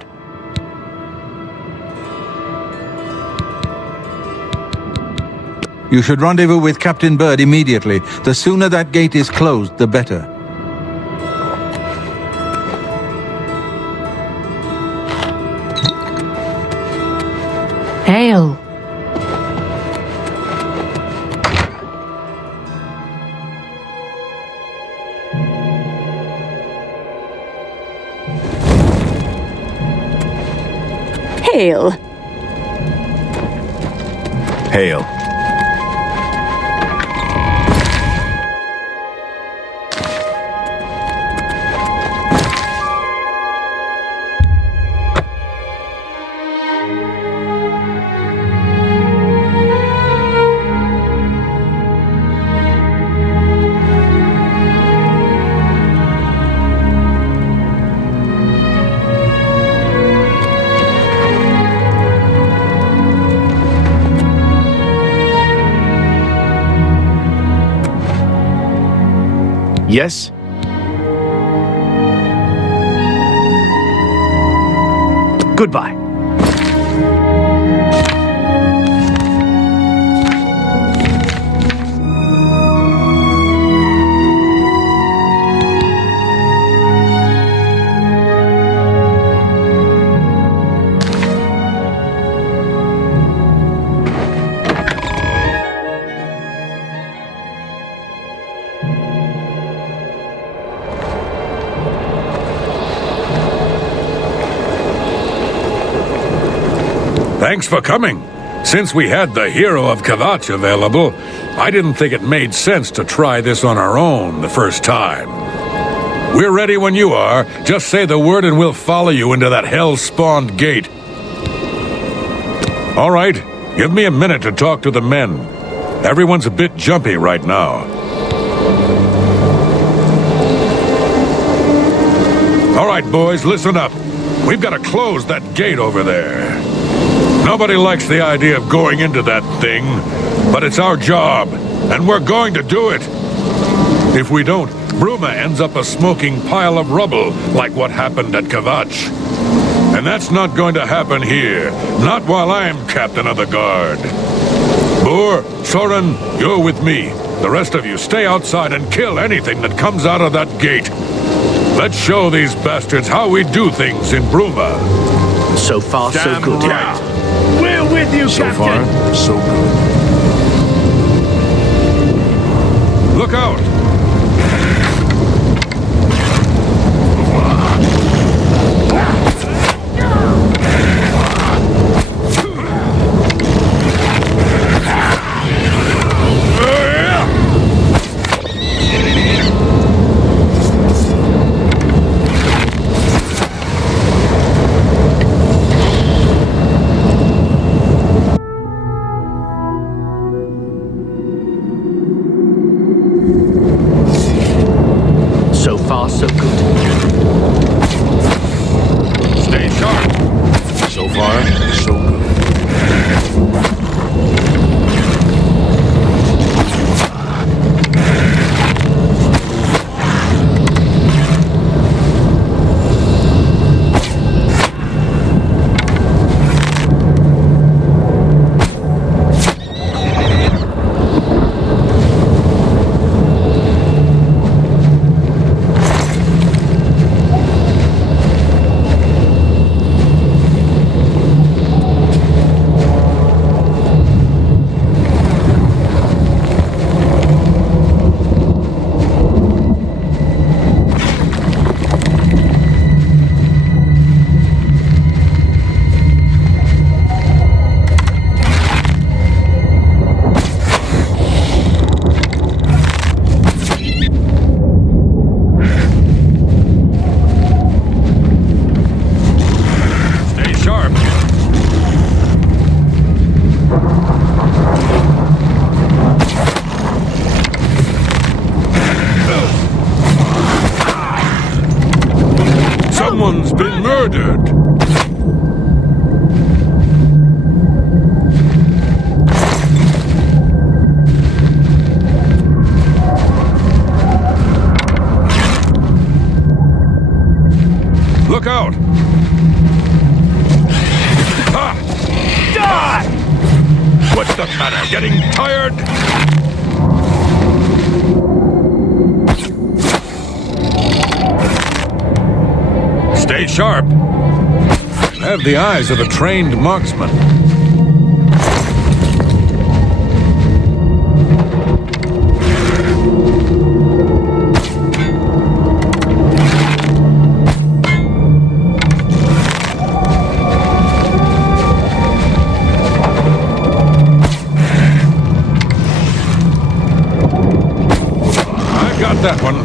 You should rendezvous with Captain Bird immediately. The sooner that gate is closed, the better. Hail. Hail! Hail. Yes? Goodbye. Thanks for coming. Since we had the hero of Kvatch available, I didn't think it made sense to try this on our own the first time. We're ready when you are. Just say the word and we'll follow you into that hell-spawned gate. All right, give me a minute to talk to the men. Everyone's a bit jumpy right now. All right, boys, listen up. We've got to close that gate over there. Nobody likes the idea of going into that thing, but it's our job, and we're going to do it. If we don't, Bruma ends up a smoking pile of rubble, like what happened at Kvatch. And that's not going to happen here, not while I'm captain of the guard. Boor, Soren, you're with me. The rest of you stay outside and kill anything that comes out of that gate. Let's show these bastards how we do things in Bruma. So far, so good. Right. We're with you, So Captain. far, so good. Look out! So far, so good. Stay sharp. So far, so good. Someone's been murdered. Look out! Ha! Die! What's the matter? Getting tired? Stay sharp. Have the eyes of a trained marksman. that one.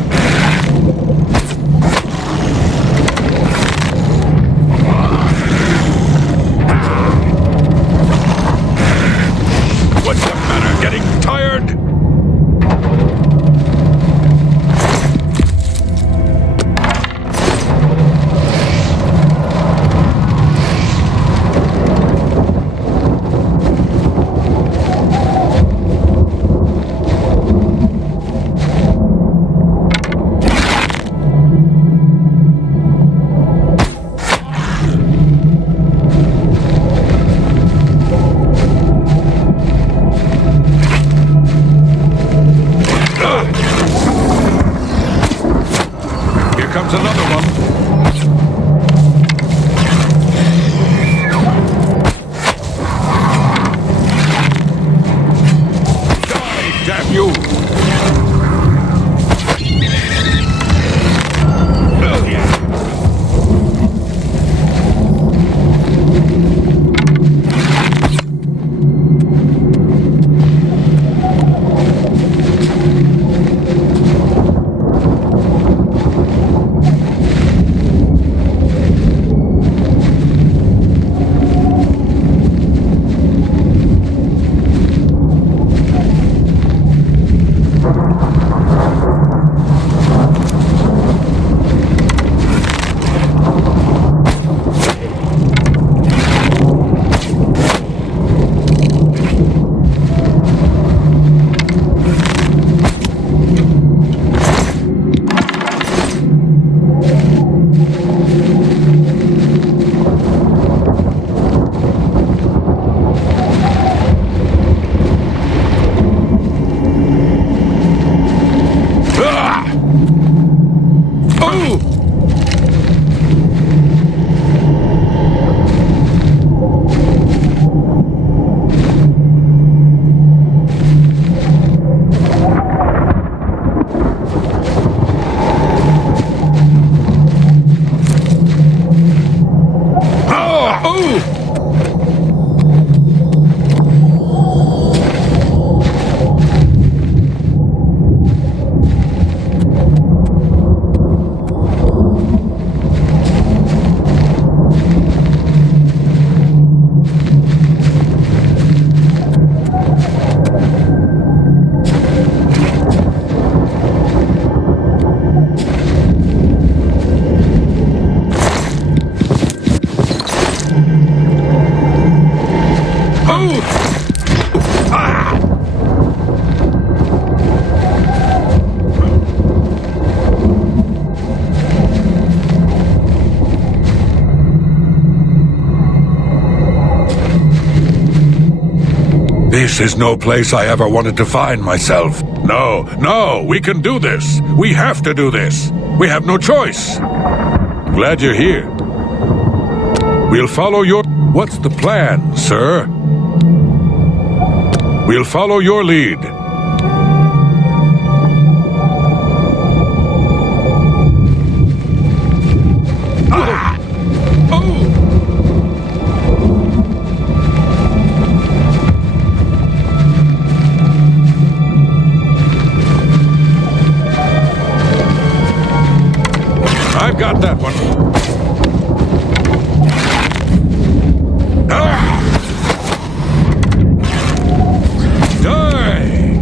What's the matter? Getting tired? Comes another one. Die, damn you! Oh, yeah. This is no place I ever wanted to find myself. No, we can do this. We have to do this. We have no choice. I'm glad you're here. We'll follow your... What's the plan, sir? We'll follow your lead. Ah! Oh! I've got that one. Ah! Die!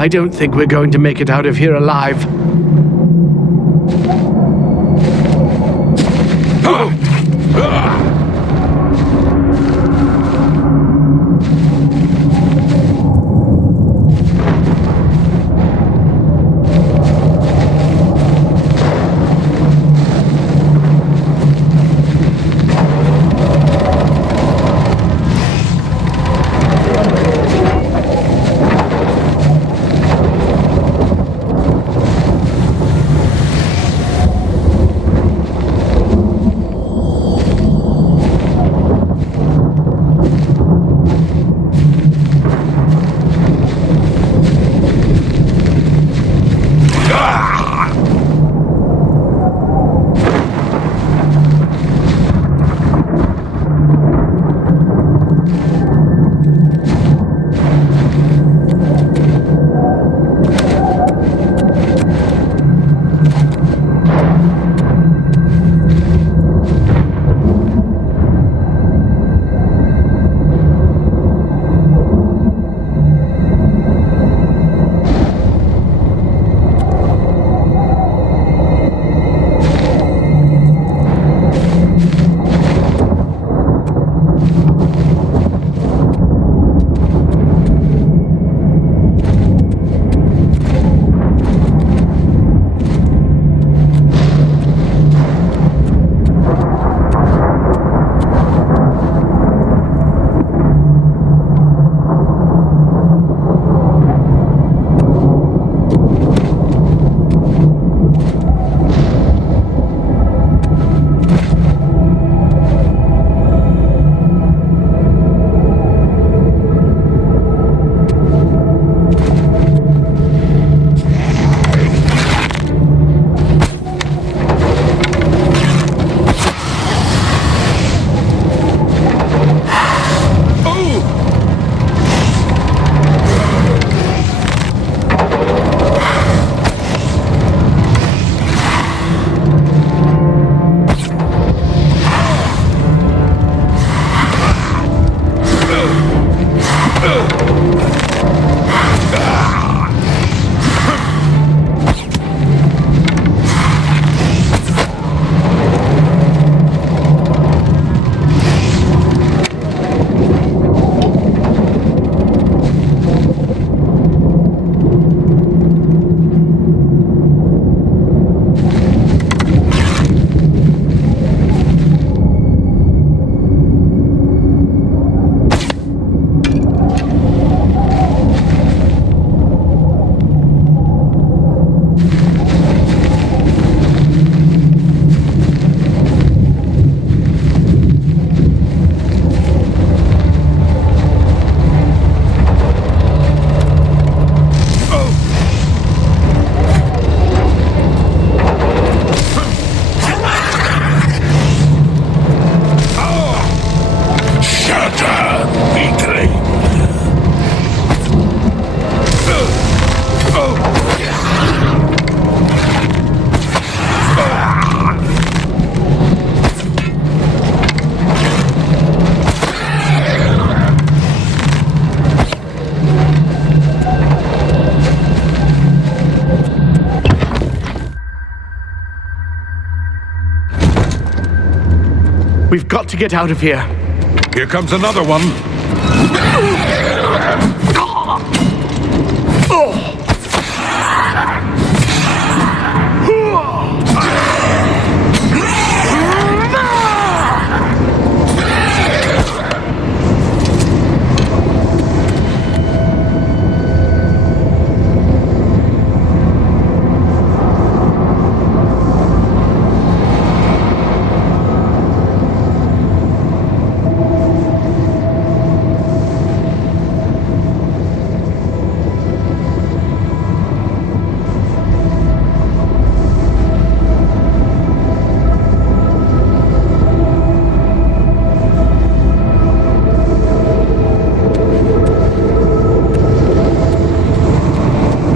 I don't think we're going to make it out of here alive. We've got to get out of here. Here comes another one.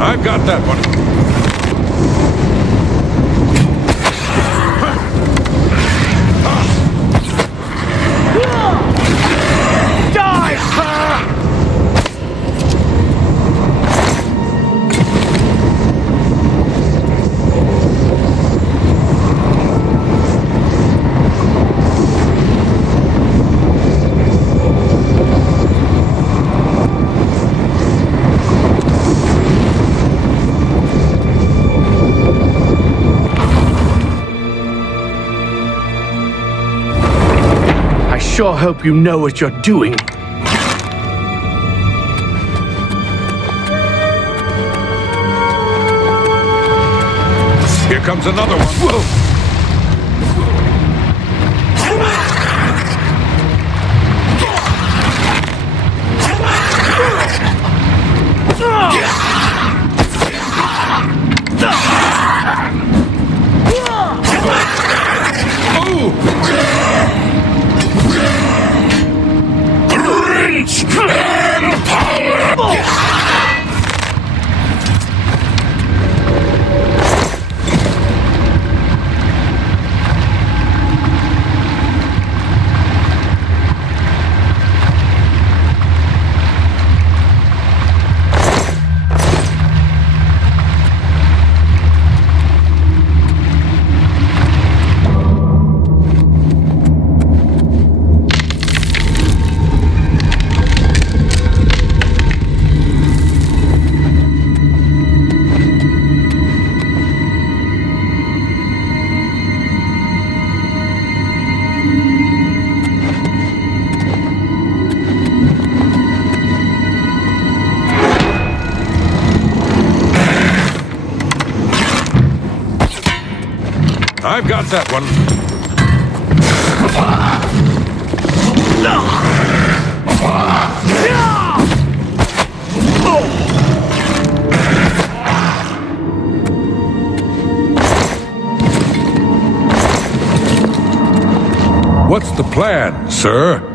I've got that one. Die, sir! sure hope you know what you're doing. Here comes another one. Whoa! I've got that one. What's the plan, sir?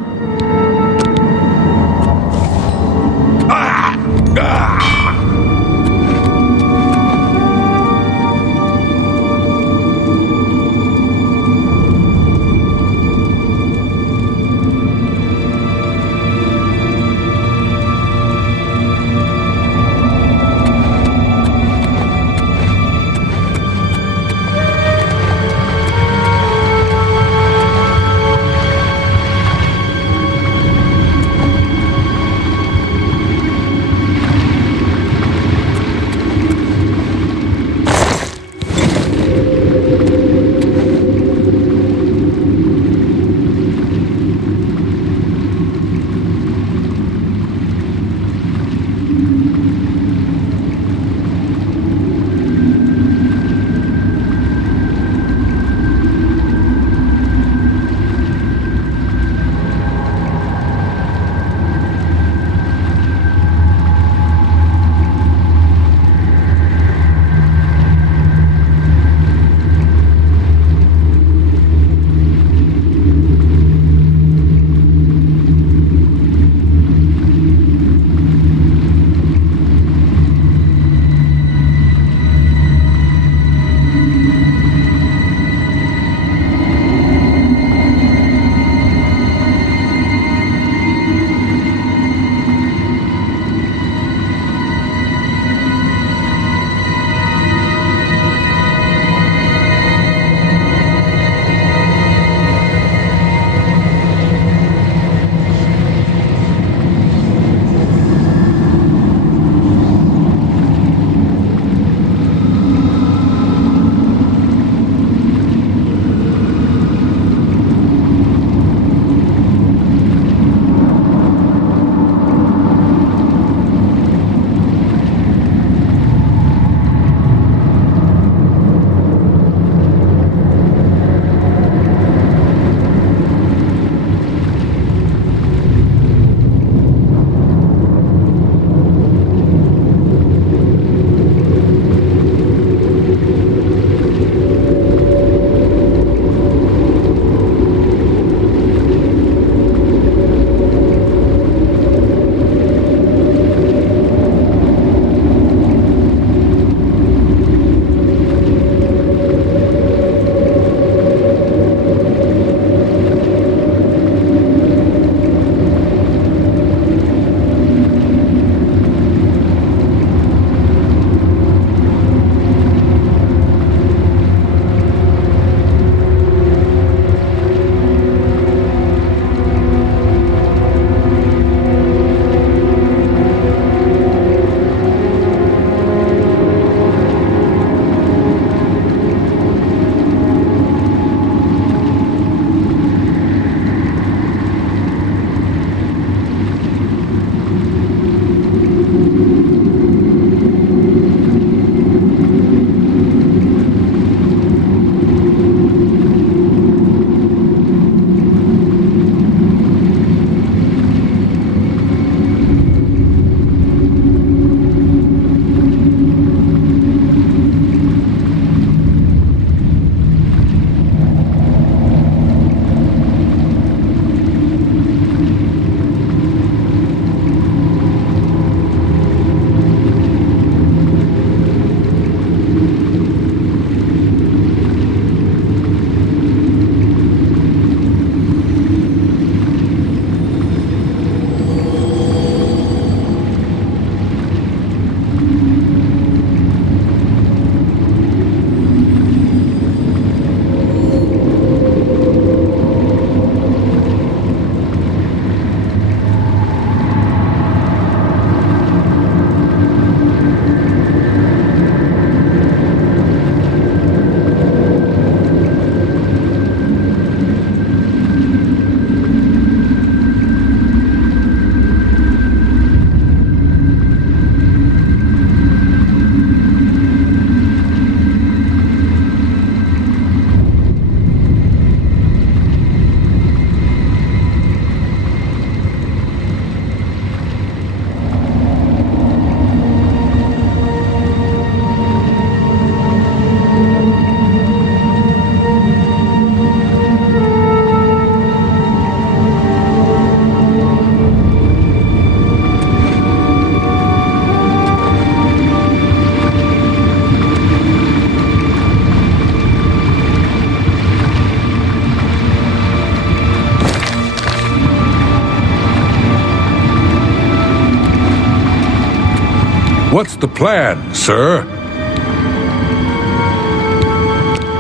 What's the plan, sir?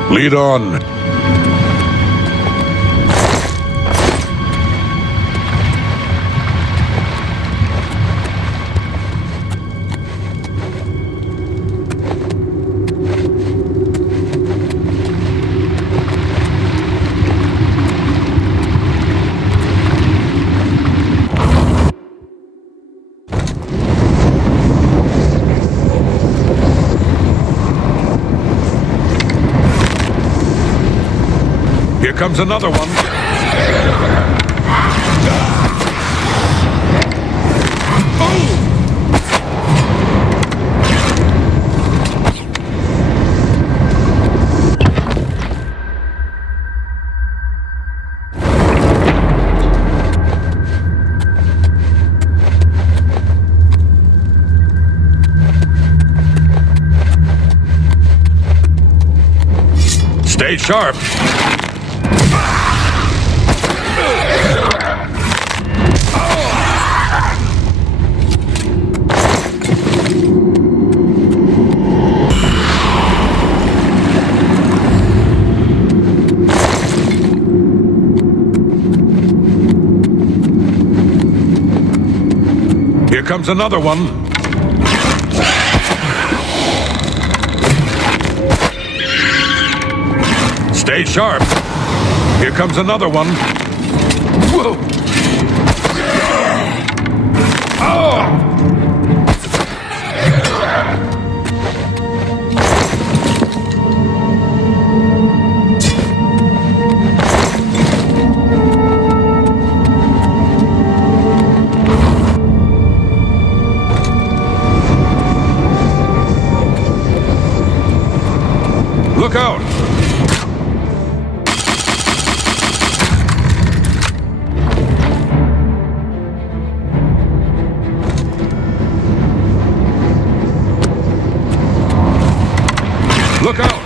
Lead on. Here comes another one. Stay sharp. Here comes another one. Stay sharp. Here comes another one. Whoa! Oh! Look out! Look out!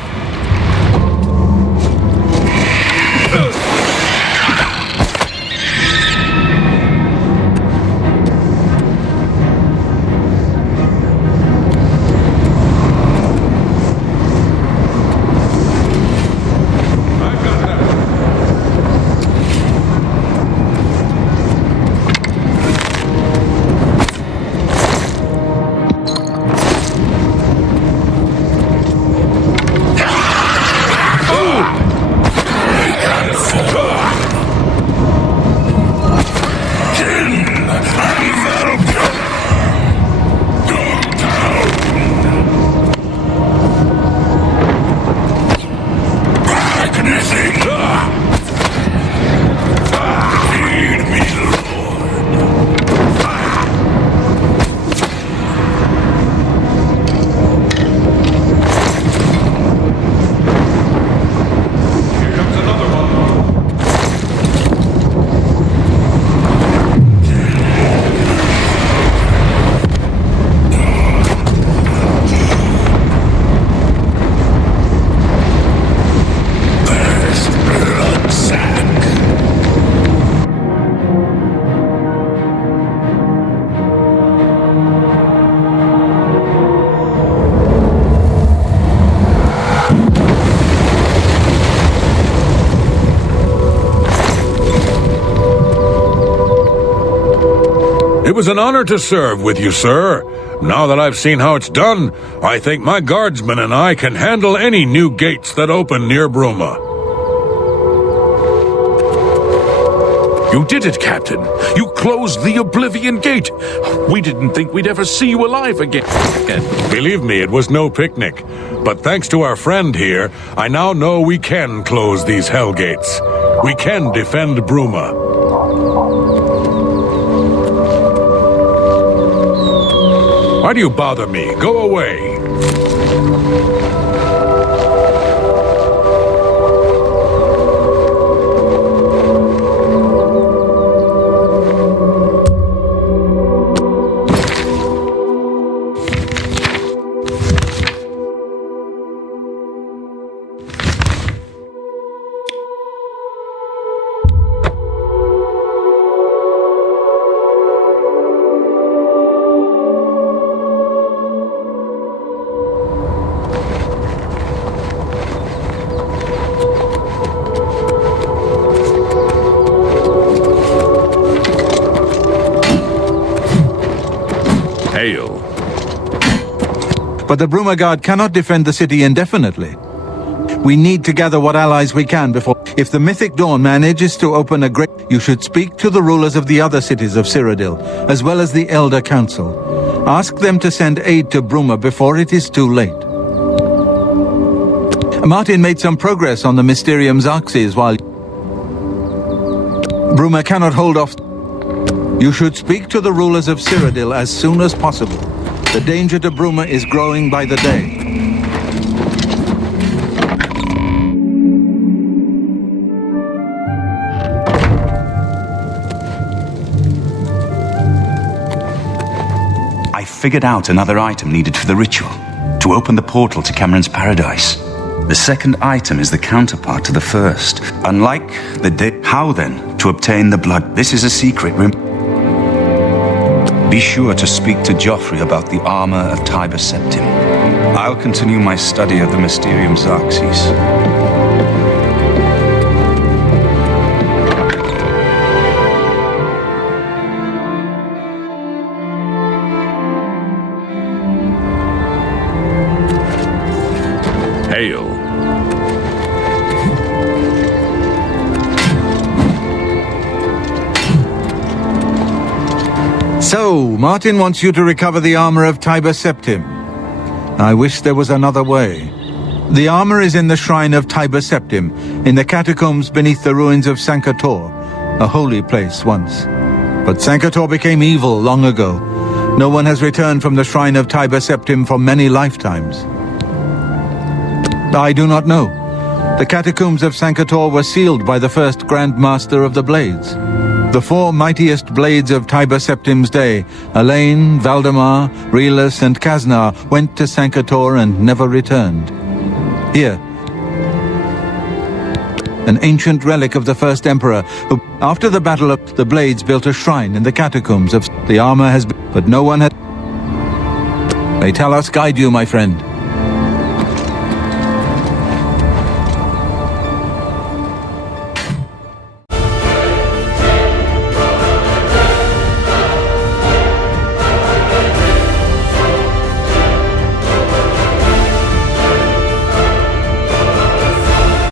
It was an honor to serve with you, sir. Now that I've seen how it's done, I think my guardsmen and I can handle any new gates that open near Bruma. You did it, Captain. You closed the Oblivion Gate. We didn't think we'd ever see you alive again. Believe me, it was no picnic. But thanks to our friend here, I now know we can close these hell gates. We can defend Bruma. Why do you bother me? Go away. But the Bruma Guard cannot defend the city indefinitely. We need to gather what allies we can before... If the Mythic Dawn manages to open a great... You should speak to the rulers of the other cities of Cyrodiil, as well as the Elder Council. Ask them to send aid to Bruma before it is too late. Martin made some progress on the Mysterium Xerxes while... Bruma cannot hold off... You should speak to the rulers of Cyrodiil as soon as possible. The danger to Bruma is growing by the day. I figured out another item needed for the ritual, to open the portal to Cameron's Paradise. The second item is the counterpart to the first. Unlike the how then to obtain the blood? This is a secret. Be sure to speak to Joffrey about the armor of Tiber Septim. I'll continue my study of the Mysterium Xerxes. Hail. So, Martin wants you to recover the armor of Tiber Septim. I wish there was another way. The armor is in the shrine of Tiber Septim, in the catacombs beneath the ruins of Sankator, a holy place once. But Sankator became evil long ago. No one has returned from the shrine of Tiber Septim for many lifetimes. I do not know. The catacombs of Sankator were sealed by the first Grand Master of the Blades. The four mightiest blades of Tiber Septim's day, Elaine, Valdemar, Relus, and Kaznar, went to Sankator and never returned. Here, an ancient relic of the first emperor, who, after the Battle of the Blades, built a shrine in the catacombs of the armor has been, but no one has... May Talos guide you, my friend.